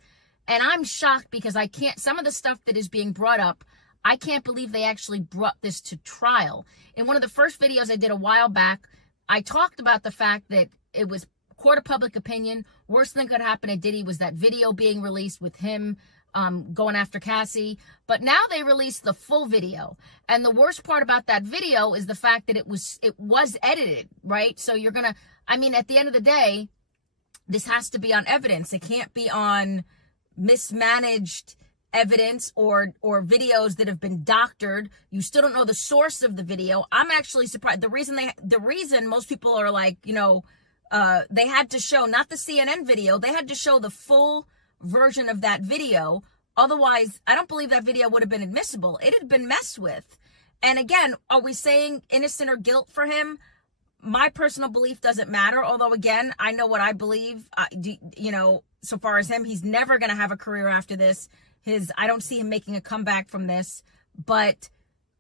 And I'm shocked because some of the stuff that is being brought up, I can't believe they actually brought this to trial. In one of the first videos I did a while back, I talked about the fact that it was court of public opinion. Worst thing could happen to Diddy was that video being released with him going after Cassie. But now they released the full video. And the worst part about that video is the fact that it was edited, right? So at the end of the day, this has to be on evidence. It can't be on mismanaged evidence or videos that have been doctored. You still don't know the source of the video. I'm actually surprised. The reason most people are like, they had to show, not the CNN video, they had to show the full version of that video. Otherwise, I don't believe that video would have been admissible. It had been messed with. And again, are we saying innocent or guilt for him? My personal belief doesn't matter. Although, again, I know what I believe. So far as him, he's never going to have a career after this. I don't see him making a comeback from this. But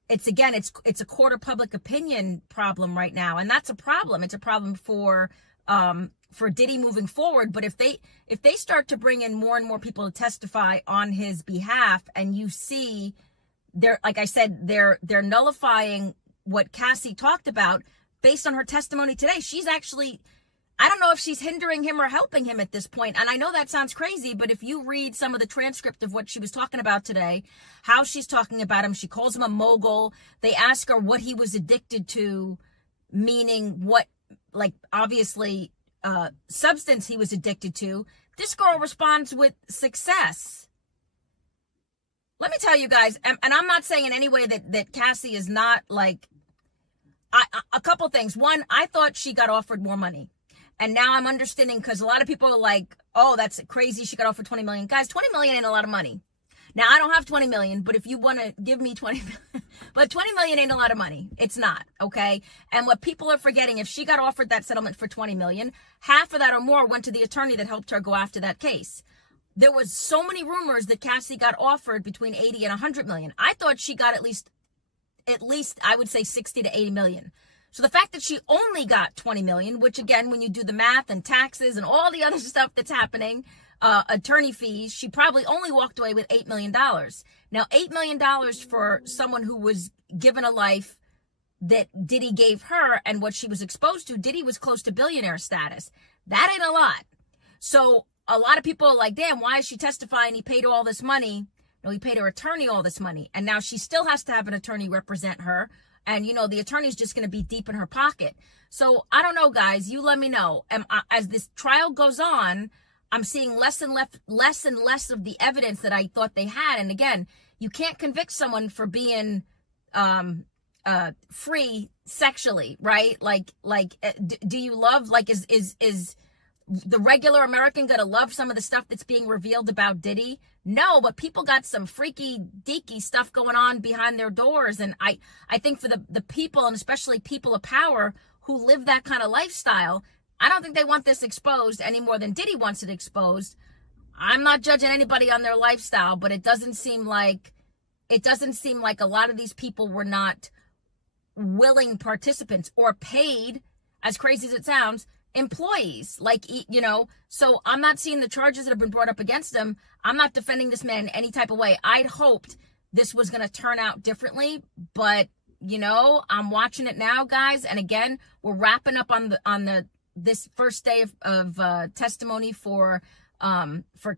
it's a court of public opinion problem right now. And that's a problem. It's a problem for Diddy moving forward. But if they start to bring in more and more people to testify on his behalf, and you see like I said, they're nullifying what Cassie talked about based on her testimony today. She's actually, I don't know if she's hindering him or helping him at this point. And I know that sounds crazy, but if you read some of the transcript of what she was talking about today, how she's talking about him, she calls him a mogul. They ask her what he was addicted to, meaning what, like, obviously, substance he was addicted to. This girl responds with success. Let me tell you guys, and I'm not saying in any way that Cassie is not, like, a couple things. One, I thought she got offered more money. And now I'm understanding, because a lot of people are like, oh, that's crazy, she got offered 20 million. Guys, 20 million ain't a lot of money. Now, I don't have 20 million, but if you want to give me 20 million, but 20 million ain't a lot of money. It's not, okay? And what people are forgetting, if she got offered that settlement for 20 million, half of that or more went to the attorney that helped her go after that case. There was so many rumors that Cassie got offered between 80 and 100 million. I thought she got at least I would say 60 to 80 million. So the fact that she only got 20 million, which again, when you do the math and taxes and all the other stuff that's happening, attorney fees, she probably only walked away with $8 million. Now, $8 million for someone who was given a life that Diddy gave her and what she was exposed to, Diddy was close to billionaire status. That ain't a lot. So a lot of people are like, damn, why is she testifying? He paid all this money. No, he paid her attorney all this money. And now she still has to have an attorney represent her. And, the attorney's just going to be deep in her pocket. So I don't know, guys. You let me know. As this trial goes on, I'm seeing less and less of the evidence that I thought they had. And again, you can't convict someone for being free sexually, right? Do you love, is the regular American gonna love some of the stuff that's being revealed about Diddy? No, but people got some freaky deaky stuff going on behind their doors. And I think for the people, and especially people of power who live that kind of lifestyle, I don't think they want this exposed any more than Diddy wants it exposed. I'm not judging anybody on their lifestyle, but it doesn't seem like it doesn't seem like a lot of these people were not willing participants or paid, as crazy as it sounds, employees. Like, you know, so I'm not seeing the charges that have been brought up against him. I'm not defending this man in any type of way. I'd hoped this was going to turn out differently, but you know, I'm watching it now, guys. And again, we're wrapping up on this first day of testimony for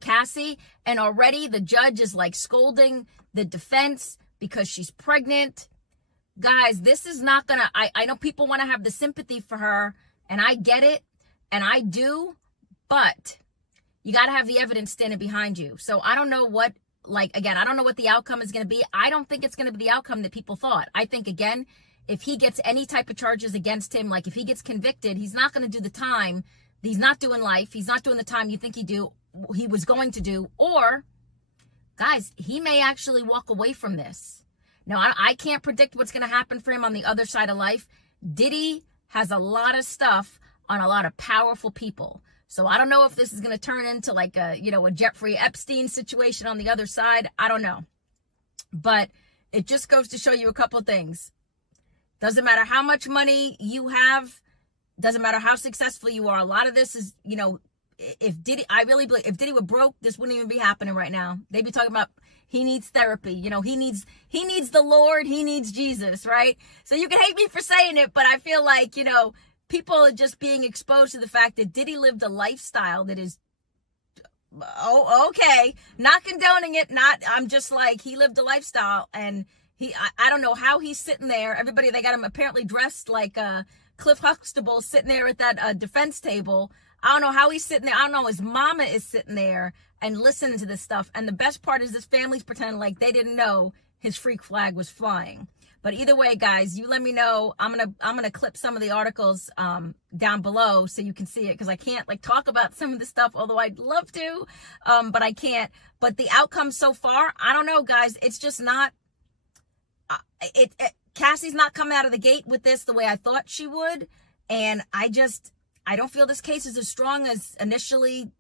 Cassie, and already the judge is like scolding the defense because she's pregnant. Guys, this is not gonna, I know people want to have the sympathy for her, and I get it, and I do, but you got to have the evidence standing behind you. So I don't know what, like, again, I don't know what the outcome is going to be. I don't think it's going to be the outcome that people thought. I think, again, if he gets any type of charges against him, like if he gets convicted, he's not going to do the time. He's not doing life. He's not doing the time you think he was going to do. Or, guys, he may actually walk away from this. Now, I can't predict what's going to happen for him on the other side of life. Diddy has a lot of stuff on a lot of powerful people. So I don't know if this is going to turn into like a, you know, a Jeffrey Epstein situation on the other side. I don't know. But it just goes to show you a couple of things. Doesn't matter how much money you have. Doesn't matter how successful you are. A lot of this is, you know, if Diddy, I really believe if Diddy were broke, this wouldn't even be happening right now. They'd be talking about he needs therapy. You know, he needs the Lord. He needs Jesus, right? So you can hate me for saying it, but I feel like, you know, people are just being exposed to the fact that Diddy lived a lifestyle that is, oh, okay, not condoning it. I'm just like, he lived a lifestyle, and I don't know how he's sitting there. Everybody, they got him apparently dressed like Cliff Huxtable sitting there at that defense table. I don't know how he's sitting there. I don't know. His mama is sitting there and listening to this stuff. And the best part is this family's pretending like they didn't know his freak flag was flying. But either way, guys, you let me know. I'm gonna clip some of the articles down below so you can see it, because I can't like talk about some of the stuff, although I'd love to, but I can't. But the outcome so far, I don't know, guys. It's just not. Cassie's not coming out of the gate with this the way I thought she would, and I don't feel this case is as strong as initially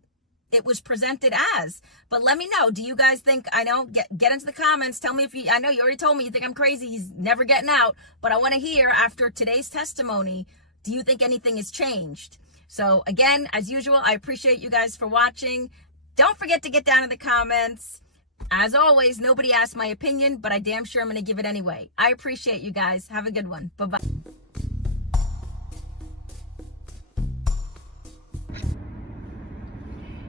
it was presented as. But let me know. Do you guys think, I know, get into the comments. Tell me if you, I know you already told me you think I'm crazy. He's never getting out. But I want to hear, after today's testimony, do you think anything has changed? So again, as usual, I appreciate you guys for watching. Don't forget to get down in the comments. As always, nobody asked my opinion, but I damn sure I'm going to give it anyway. I appreciate you guys. Have a good one. Bye-bye.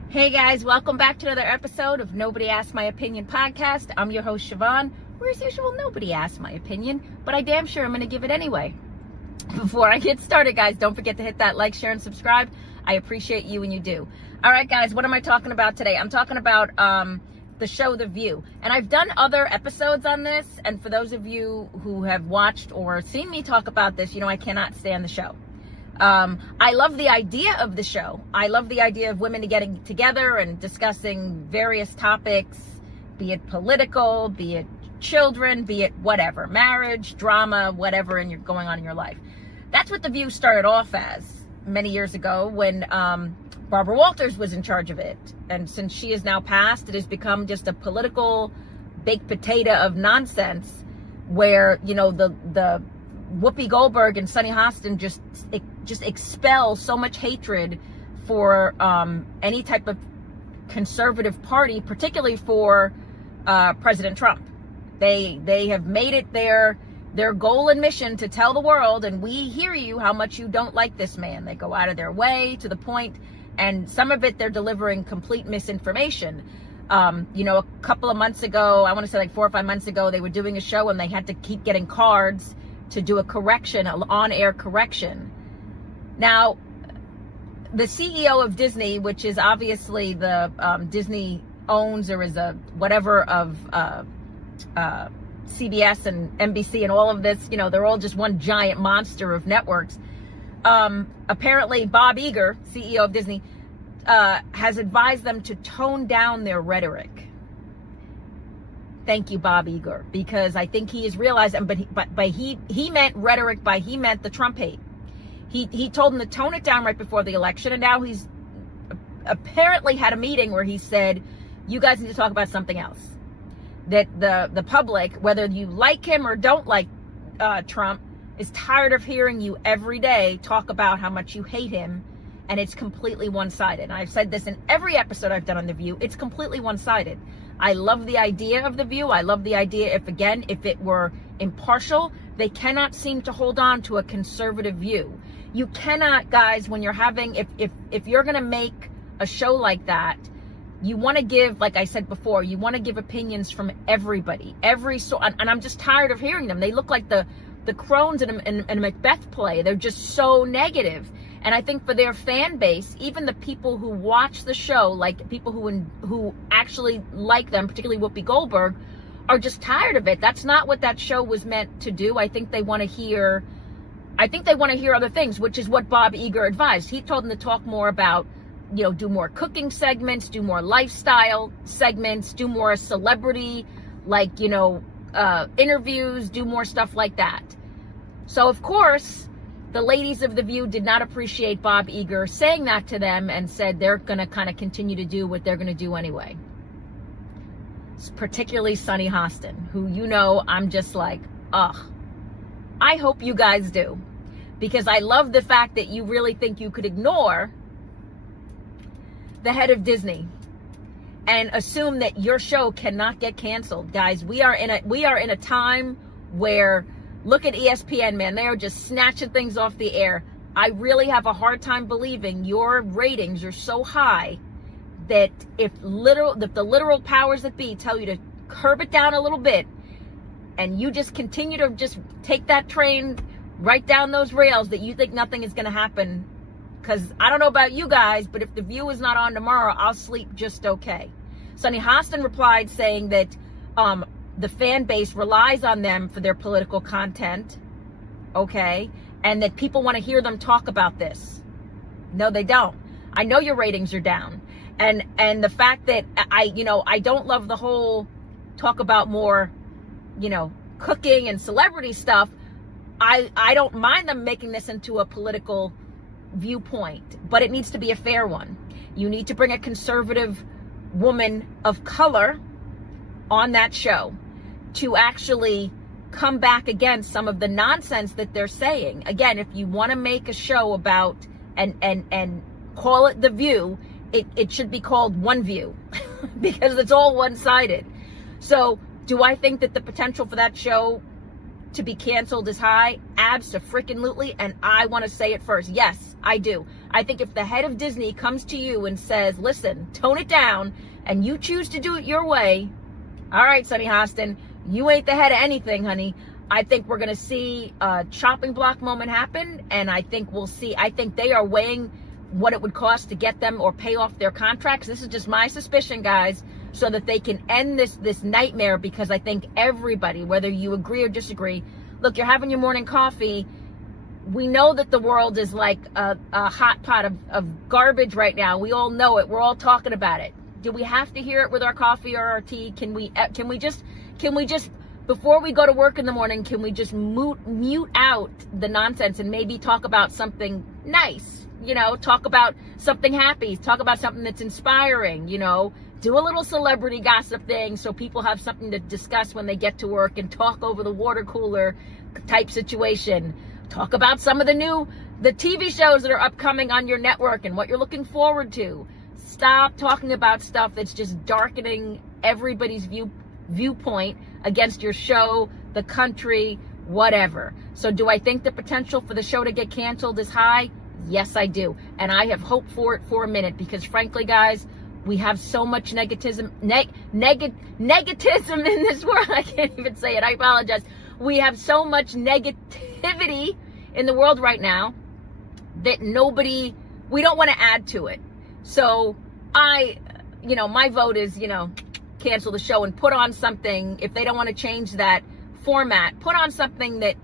Hey guys, welcome back to another episode of Nobody Asked My Opinion podcast. I'm your host, Siobhan, where as usual, nobody asked my opinion, but I damn sure I'm going to give it anyway. Before I get started, guys, don't forget to hit that like, share, and subscribe. I appreciate you when you do. All right, guys, what am I talking about today? I'm talking about the show The View. And I've done other episodes on this, and for those of you who have watched or seen me talk about this, you know I cannot stand the show. I love the idea of the show. I love the idea of women getting together and discussing various topics, be it political, be it children, be it whatever, marriage, drama, whatever going on in your life. That's what The View started off as many years ago when Barbara Walters was in charge of it. And since she is now passed, it has become just a political baked potato of nonsense where, you know, the Whoopi Goldberg and Sunny Hostin just expel so much hatred for any type of conservative party, particularly for President Trump. They have made it their goal and mission to tell the world, and we hear you, how much you don't like this man. They go out of their way to the point, and some of it they're delivering complete misinformation. You know, a couple of months ago, I want to say like 4 or 5 months ago, they were doing a show and they had to keep getting cards to do a correction, an on-air correction. Now, the CEO of Disney, which is obviously the Disney owns or is a whatever of CBS and NBC and all of this, you know, they're all just one giant monster of networks. Apparently, Bob Iger, CEO of Disney, has advised them to tone down their rhetoric. Thank you, Bob Iger, because I think he has realized, but he meant rhetoric he meant the Trump hate. He told them to tone it down right before the election, and now he's apparently had a meeting where he said, you guys need to talk about something else. that the public, whether you like him or don't like Trump, is tired of hearing you every day talk about how much you hate him, and it's completely one-sided. And I've said this in every episode I've done on The View. It's completely one-sided. I love the idea of The View. I love the idea if it were impartial. They cannot seem to hold on to a conservative view. You cannot, guys, when you're having, if you're going to make a show like that, you want to give, like I said before, you want to give opinions from everybody, and I'm just tired of hearing them. They look like the crones in a Macbeth play. They're just so negative. And I think for their fan base, even the people who watch the show, like people who actually like them, particularly Whoopi Goldberg, are just tired of it. That's not what that show was meant to do. I think they want to hear other things, which is what Bob Iger advised. He told them to talk more about, do more cooking segments, do more lifestyle segments, do more celebrity, interviews, do more stuff like that. So, of course, the ladies of The View did not appreciate Bob Iger saying that to them and said they're going to kind of continue to do what they're going to do anyway. Particularly Sunny Hostin, who, I'm just like, ugh. I hope you guys do. Because I love the fact that you really think you could ignore the head of Disney and assume that your show cannot get canceled. Guys, we are in a time where, look at ESPN, man, they are just snatching things off the air. I really have a hard time believing your ratings are so high that if the literal powers that be tell you to curb it down a little bit, and you just continue to just take that train right down those rails, that you think nothing is going to happen. Because I don't know about you guys, but if The View is not on tomorrow, I'll sleep just okay. Sunny Hostin replied saying that the fan base relies on them for their political content, okay, and that people want to hear them talk about this. No, they don't. I know your ratings are down. And the fact that I don't love the whole talk about more, cooking and celebrity stuff. I don't mind them making this into a political viewpoint, but it needs to be a fair one. You need to bring a conservative woman of color on that show to actually come back against some of the nonsense that they're saying. Again, if you want to make a show about and call it The View, it should be called One View because it's all one-sided. So do I think that the potential for that show to be canceled is high? Abso-freaking-lutely. And I want to say it first. Yes, I do. I think if the head of Disney comes to you and says, listen, tone it down, and you choose to do it your way, all right, Sunny Hostin, you ain't the head of anything, honey. I think we're going to see a chopping block moment happen, and I think they are weighing what it would cost to get them or pay off their contracts. This is just my suspicion, guys, so that they can end this nightmare, because I think everybody, whether you agree or disagree, look, you're having your morning coffee. We know that the world is like a hot pot of garbage right now. We all know it. We're all talking about it. Do we have to hear it with our coffee or our tea? Can we just before we go to work in the morning, can we just mute out the nonsense and maybe talk about something nice? Talk about something happy, talk about something that's inspiring, do a little celebrity gossip thing so people have something to discuss when they get to work, and talk over the water cooler type situation. Talk about some of the TV shows that are upcoming on your network and what you're looking forward to. Stop talking about stuff that's just darkening everybody's viewpoint against your show, the country, whatever. So do I think the potential for the show to get canceled is high? Yes, I do. And I have hoped for it for a minute, because frankly, guys, we have so much negativism in this world. I can't even say it. I apologize. We have so much negativity in the world right now that we don't want to add to it. So my vote is, cancel the show and put on something. If they don't want to change that format, put on something that,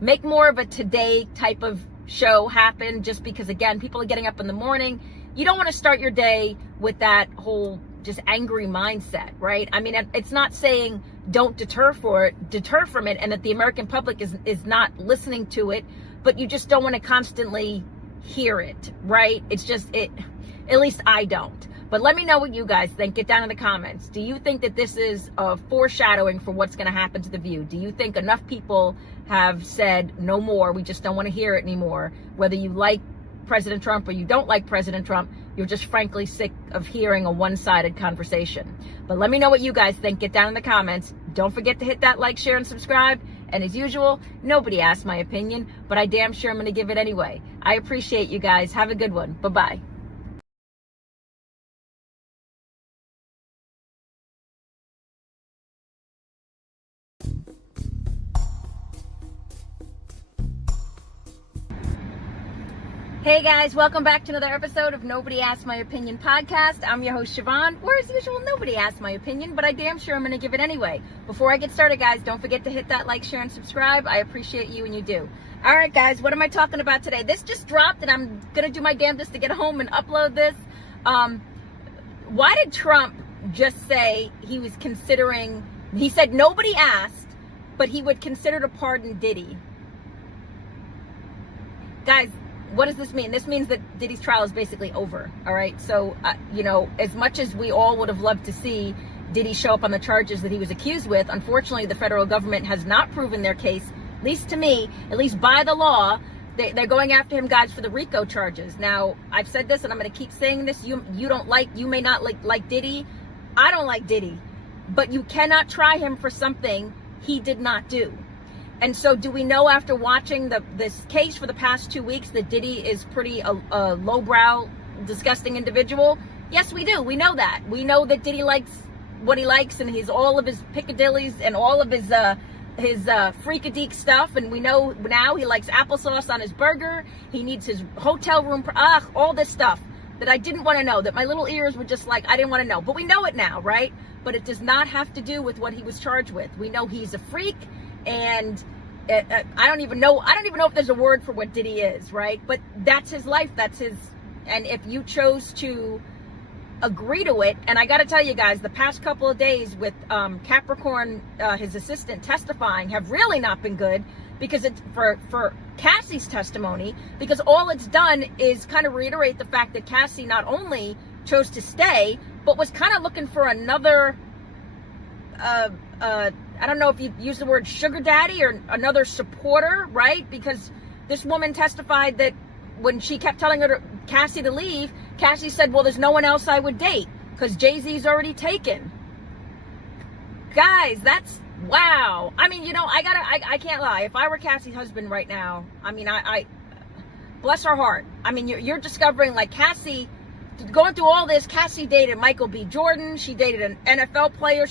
make more of a today type of show happen, just because, again, people are getting up in the morning. You don't want to start your day with that whole just angry mindset, right? I mean, it's not saying don't deter from it, and that the American public is not listening to it, but you just don't want to constantly hear it, right? It's just, at least I don't. But let me know what you guys think. Get down in the comments. Do you think that this is a foreshadowing for what's going to happen to The View? Do you think enough people have said no more, we just don't want to hear it anymore? Whether you like President Trump or you don't like President Trump, you're just frankly sick of hearing a one-sided conversation. But let me know what you guys think. Get down in the comments. Don't forget to hit that like, share, and subscribe. And as usual, nobody asked my opinion, but I damn sure I'm going to give it anyway. I appreciate you guys. Have a good one. Bye-bye. Hey guys, welcome back to another episode of Nobody Asked My Opinion podcast. I'm your host, Siobhan, where as usual, nobody asked my opinion, but I damn sure I'm going to give it anyway. Before I get started, guys, don't forget to hit that like, share, and subscribe. I appreciate you when you do. All right, guys, what am I talking about today? This just dropped, and I'm going to do my damnedest to get home and upload this. Why did Trump just say he was considering, he said nobody asked, but he would consider to pardon Diddy? Guys, what does this mean? This means that Diddy's trial is basically over, all right? So, as much as we all would have loved to see Diddy show up on the charges that he was accused with, unfortunately, the federal government has not proven their case, at least to me, at least by the law. They're going after him, guys, for the RICO charges. Now, I've said this, and I'm going to keep saying this. You may not like Diddy. I don't like Diddy. But you cannot try him for something he did not do. And so do we know after watching this case for the past 2 weeks that Diddy is pretty a lowbrow, disgusting individual? Yes, we do. We know that. We know that Diddy likes what he likes, and all of his picadillies and all of his freakadeek stuff. And we know now he likes applesauce on his burger. He needs his hotel room. All this stuff that I didn't want to know, that my little ears were just like, I didn't want to know. But we know it now, right? But it does not have to do with what he was charged with. We know he's a freak. And I don't even know if there's a word for what Diddy is, right? But that's his life. And if you chose to agree to it, and I got to tell you guys, the past couple of days with Capricorn, his assistant, testifying have really not been good, because it's for Cassie's testimony, because all it's done is kind of reiterate the fact that Cassie not only chose to stay, but was kind of looking for another, I don't know if you use the word sugar daddy or another supporter, right? Because this woman testified that when she kept telling Cassie to leave, Cassie said, well, there's no one else I would date because Jay-Z's already taken. Guys, that's, wow. I mean, I can't lie. If I were Cassie's husband right now, I mean, I bless her heart. I mean, you're discovering, like, Cassie, going through all this, Cassie dated Michael B. Jordan. She dated an NFL player.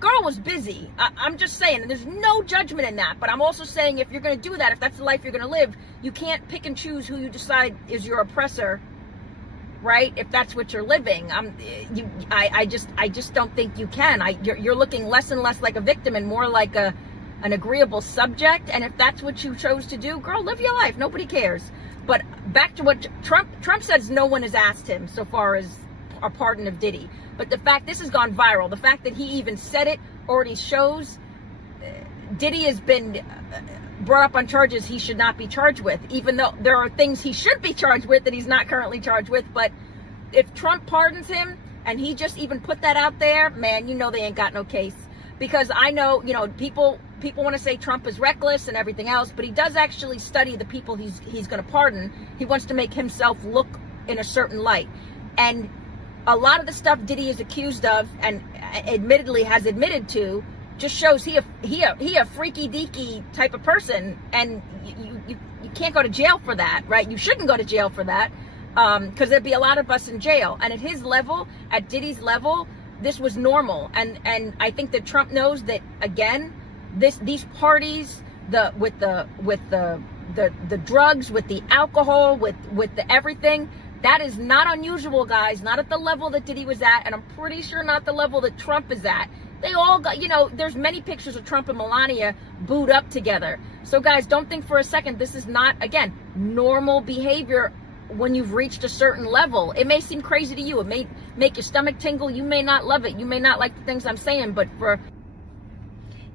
Girl was busy. I'm just saying, and there's no judgment in that. But I'm also saying, if you're going to do that, if that's the life you're going to live, you can't pick and choose who you decide is your oppressor, right? If that's what you're living, I just don't think you can. You're looking less and less like a victim and more like an agreeable subject. And if that's what you chose to do, girl, live your life. Nobody cares. But back to what Trump says, no one has asked him so far as a pardon of Diddy. But the fact this has gone viral, the fact that he even said it already shows Diddy has been brought up on charges he should not be charged with, even though there are things he should be charged with that he's not currently charged with. But if Trump pardons him and he just even put that out there, man, they ain't got no case. Because I know, people want to say Trump is reckless and everything else, but he does actually study the people he's going to pardon. He wants to make himself look in a certain light. And a lot of the stuff Diddy is accused of and admittedly has admitted to just shows he a freaky deaky type of person, and you can't go to jail for that, right? You shouldn't go to jail for that, because there'd be a lot of us in jail. And at his level, at Diddy's level, this was normal. And I think that Trump knows that, again, these parties, with the drugs, with the alcohol, with the everything. That is not unusual, guys. Not at the level that Diddy was at, and I'm pretty sure not the level that Trump is at. They all got, there's many pictures of Trump and Melania booed up together. So, guys, don't think for a second this is not, again, normal behavior when you've reached a certain level. It may seem crazy to you. It may make your stomach tingle. You may not love it. You may not like the things I'm saying, but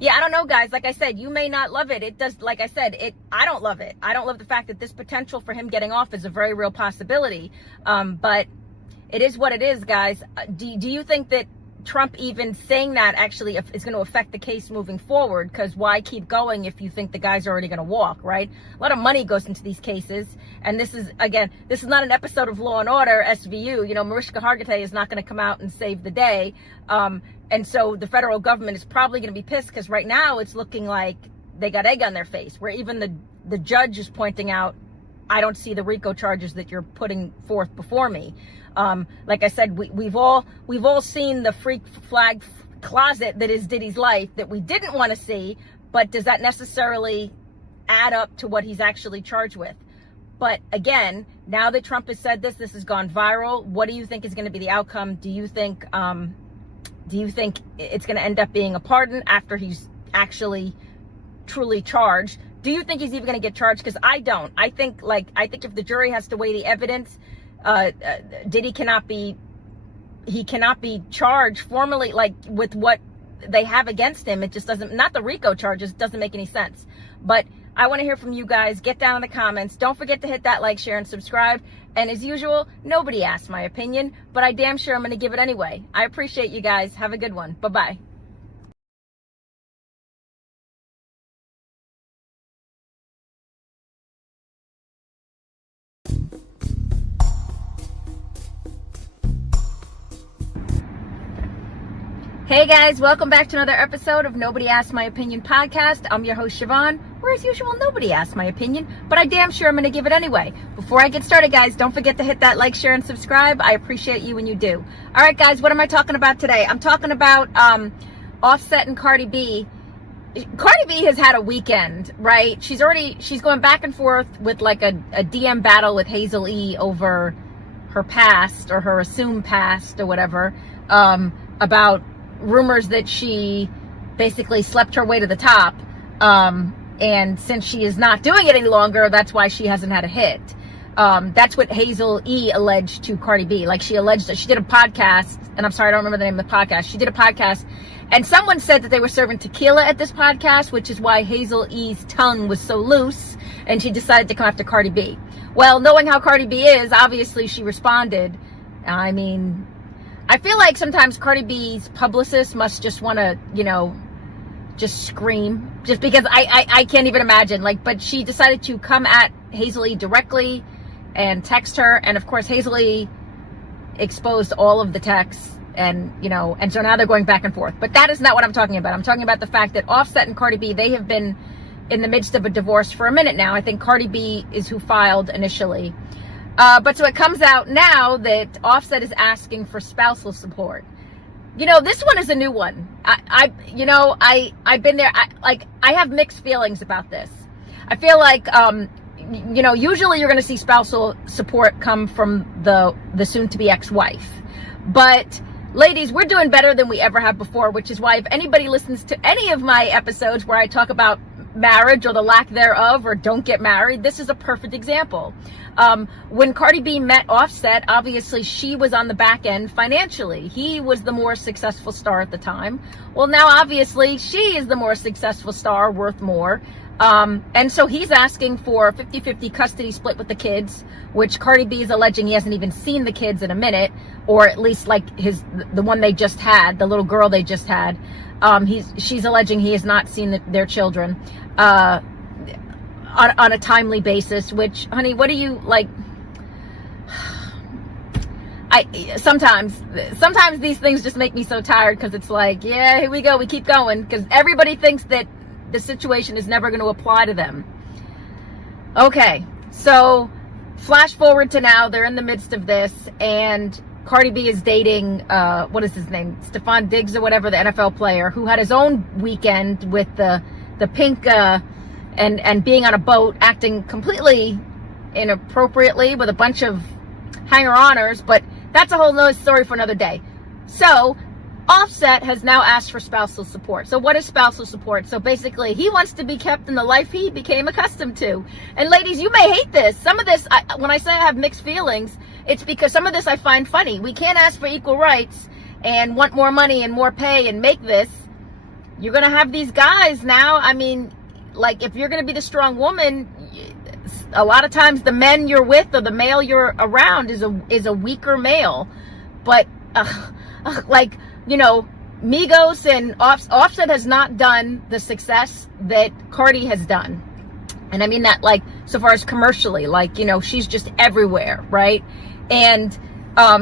I don't know, guys. Like I said, you may not love it. It does, like I said, I don't love it. I don't love the fact that this potential for him getting off is a very real possibility. But it is what it is, guys. Do you think that Trump even saying that actually is going to affect the case moving forward? Because why keep going if you think the guy's already going to walk, right? A lot of money goes into these cases. And this is not an episode of Law and Order, SVU. Mariska Hargitay is not going to come out and save the day. And so the federal government is probably going to be pissed because right now it's looking like they got egg on their face, where even the judge is pointing out, I don't see the RICO charges that you're putting forth before me. Like I said, we've all seen the freak flag closet that is Diddy's life that we didn't want to see, but does that necessarily add up to what he's actually charged with? But again, now that Trump has said this has gone viral. What do you think is going to be the outcome? Do you think it's going to end up being a pardon after he's actually truly charged? Do you think he's even going to get charged? Because I don't. I think if the jury has to weigh the evidence, Diddy cannot be charged formally, with what they have against him. It just doesn't, not the RICO charges, doesn't make any sense. But I want to hear from you guys. Get down in the comments. Don't forget to hit that like, share, and subscribe. And as usual, nobody asked my opinion, but I damn sure I'm going to give it anyway. I appreciate you guys. Have a good one. Bye-bye. Hey guys, welcome back to another episode of Nobody Asked My Opinion podcast. I'm your host Siobhan, where as usual, nobody asked my opinion, but I damn sure I'm going to give it anyway. Before I get started, guys, don't forget to hit that like, share, and subscribe. I appreciate you when you do. All right, guys, what am I talking about today? I'm talking about Offset and Cardi B. Cardi B has had a weekend, right? She's going back and forth with like a DM battle with Hazel E over her past or her assumed past or whatever, about rumors that she basically slept her way to the top, and since she is not doing it any longer, that's why she hasn't had a hit. That's what Hazel E alleged to Cardi B. Like, she alleged that she did a podcast, and I'm sorry, I don't remember the name of the podcast. She did a podcast, and someone said that they were serving tequila at this podcast, which is why Hazel E's tongue was so loose, and she decided to come after Cardi B. Well, knowing how Cardi B is, obviously she responded. I mean, I feel like sometimes Cardi B's publicist must just want to, just scream. Just because I can't even imagine. But she decided to come at Hazel E directly and text her. And of course, Hazel E exposed all of the texts. And so now they're going back and forth. But that is not what I'm talking about. I'm talking about the fact that Offset and Cardi B, they have been in the midst of a divorce for a minute now. I think Cardi B is who filed initially. But so it comes out now that Offset is asking for spousal support. This one is a new one. I've been there. I have mixed feelings about this. I feel like, usually you're going to see spousal support come from the soon-to-be ex-wife. But ladies, we're doing better than we ever have before, which is why if anybody listens to any of my episodes where I talk about marriage or the lack thereof, or don't get married, this is a perfect example. When Cardi B met Offset, obviously she was on the back end financially. He was the more successful star at the time. Well, now obviously she is the more successful star, worth more. And so he's asking for 50-50 custody split with the kids, which Cardi B is alleging he hasn't even seen the kids in a minute, or at least the one they just had, the little girl they just had. She's alleging he has not seen their children on a timely basis, which, honey, what do you like? Sometimes these things just make me so tired, because it's like, yeah, here we go, we keep going, because everybody thinks that the situation is never going to apply to them. Okay, so flash forward to now, they're in the midst of this, and Cardi B is dating, what is his name? Stephon Diggs or whatever, the NFL player, who had his own weekend with the pink, and being on a boat, acting completely inappropriately with a bunch of hanger-oners, but that's a whole nother story for another day. So, Offset has now asked for spousal support. So what is spousal support? So basically, he wants to be kept in the life he became accustomed to. And ladies, you may hate this. Some of this, when I say I have mixed feelings, it's because some of this I find funny. We can't ask for equal rights and want more money and more pay and make this. You're going to have these guys now. I mean, if you're going to be the strong woman, a lot of times the men you're with or the male you're around is a weaker male. But like, you know, Migos and Offset has not done the success that Cardi has done. And I mean that, like, so far as commercially, like, you know, she's just everywhere, right? And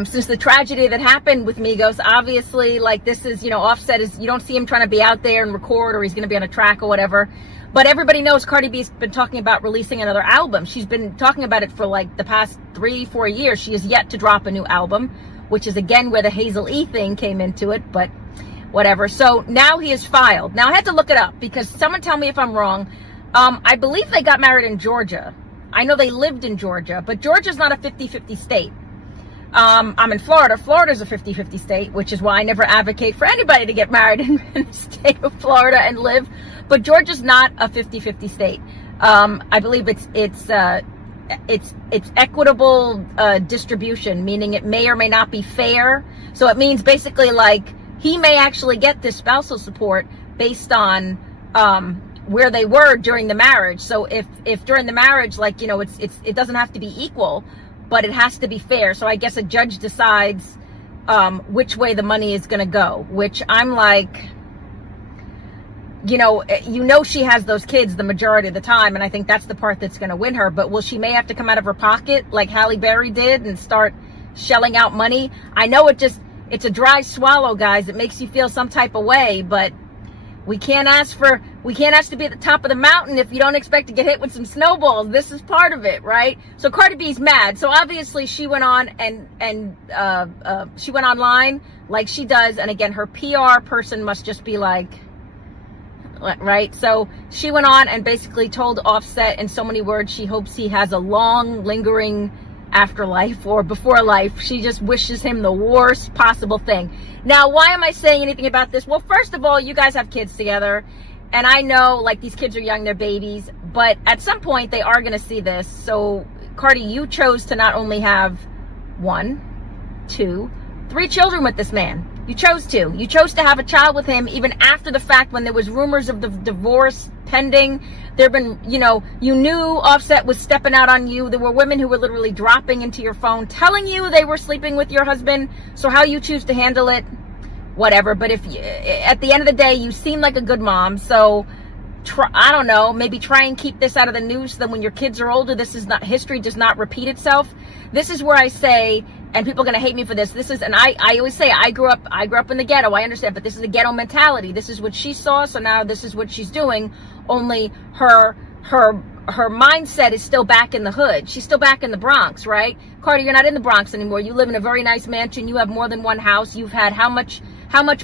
since the tragedy that happened with Migos, obviously, like, this is, you know, Offset is, you don't see him trying to be out there and record, or he's going to be on a track or whatever. But everybody knows Cardi B's been talking about releasing another album. She's been talking about it for like the past 3-4 years. She has yet to drop a new album, which is again where the Hazel E thing came into it, but whatever. So now he is filed. Now I had to look it up because someone tell me if I'm wrong. I believe they got married in Georgia. I know they lived in Georgia, but Georgia's not a 50-50 state. I'm in Florida. Florida's a 50-50 state, which is why I never advocate for anybody to get married in the state of Florida and live. But Georgia's not a 50-50 state. I believe it's equitable distribution, meaning it may or may not be fair. So it means basically like he may actually get this spousal support based on where they were during the marriage. So if during the marriage, like, you know, it doesn't have to be equal, but it has to be fair. So I guess a judge decides which way the money is going to go, which I'm like, you know, she has those kids the majority of the time, and I think that's the part that's going to win her. But she may have to come out of her pocket like Halle Berry did and start shelling out money. I know it's a dry swallow, guys. It makes you feel some type of way, but we can't ask to be at the top of the mountain if you don't expect to get hit with some snowballs. This is part of it, right? So Cardi B's mad. So obviously she went on and she went online like she does, and again, her PR person must just be like, right? So she went on and basically told Offset in so many words she hopes he has a long, lingering afterlife or before life. She just wishes him the worst possible thing. Now, why am I saying anything about this? Well, first of all, you guys have kids together, and I know, like, these kids are young, they're babies, but at some point they are going to see this. So, Cardi, you chose to not only have 1, 2, 3 children with this man. You chose to have a child with him even after the fact, when there was rumors of the divorce pending. There have been, you know, you knew Offset was stepping out on you. There were women who were literally dropping into your phone telling you they were sleeping with your husband. So how you choose to handle it, whatever. But if you, at the end of the day, you seem like a good mom. So I don't know, maybe try and keep this out of the news so that when your kids are older, history does not repeat itself. This is where I say, and people are going to hate me for this. And I always say, I grew up in the ghetto. I understand, but this is a ghetto mentality. This is what she saw. So now this is what she's doing. Only her mindset is still back in the hood. She's still back in the Bronx, right? Cardi, you're not in the Bronx anymore. You live in a very nice mansion. You have more than one house. You've had how much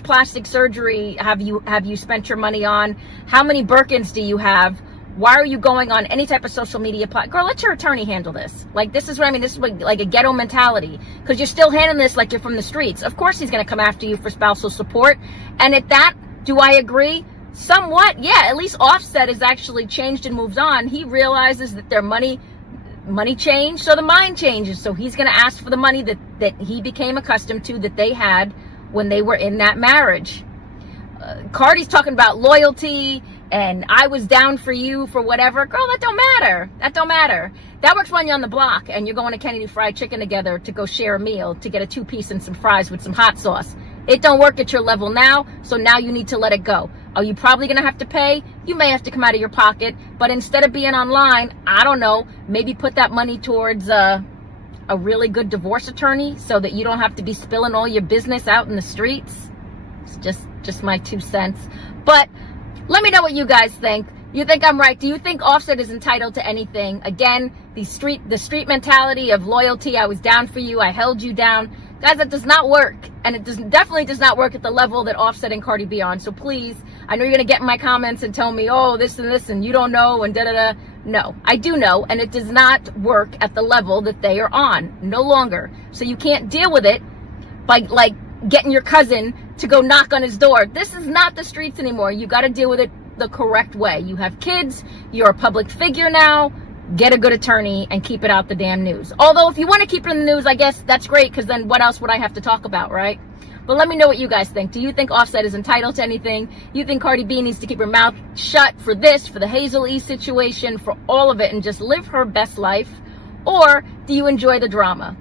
plastic surgery have you spent your money on? How many Birkins do you have? Why are you going on any type of social media platform? Girl, let your attorney handle this. Like, this is what I mean. This is like a ghetto mentality, because you're still handling this like you're from the streets. Of course he's going to come after you for spousal support. And at that, do I agree? Somewhat, yeah. At least Offset has actually changed and moves on. He realizes that their money changed, so the mind changes. So he's going to ask for the money that he became accustomed to, that they had when they were in that marriage. Cardi's talking about loyalty and I was down for you for whatever. Girl, that don't matter. That works when you're on the block and you're going to Kennedy Fried Chicken together to go share a meal, to get a 2-piece and some fries with some hot sauce. It don't work at your level now, so now you need to let it go. Are you probably going to have to pay? You may have to come out of your pocket, but instead of being online, I don't know, maybe put that money towards a really good divorce attorney so that you don't have to be spilling all your business out in the streets. It's just my 2 cents. But let me know what you guys think. You think I'm right? Do you think Offset is entitled to anything? Again, the street mentality of loyalty. I was down for you. I held you down. Guys, that does not work. And it definitely does not work at the level that Offset and Cardi B on. So please, I know you're going to get in my comments and tell me, oh, this and you don't know and da-da-da. No, I do know. And it does not work at the level that they are on. No longer. So you can't deal with it by, like, getting your cousin to go knock on his door. This is not the streets anymore. You got to deal with it the correct way. You have kids. You're a public figure now. Get a good attorney and keep it out the damn news. Although if you want to keep it in the news, I guess that's great, because then what else would I have to talk about, right? But let me know what you guys think. Do you think Offset is entitled to anything? You think Cardi B needs to keep her mouth shut for this, for the Hazel E situation, for all of it, and just live her best life? Or do you enjoy the drama?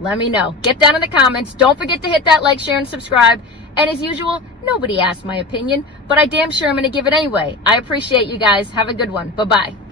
Let me know. Get down in the comments. Don't forget to hit that like, share, and subscribe. And as usual, nobody asked my opinion, but I damn sure am going to give it anyway. I appreciate you guys. Have a good one. Bye-bye.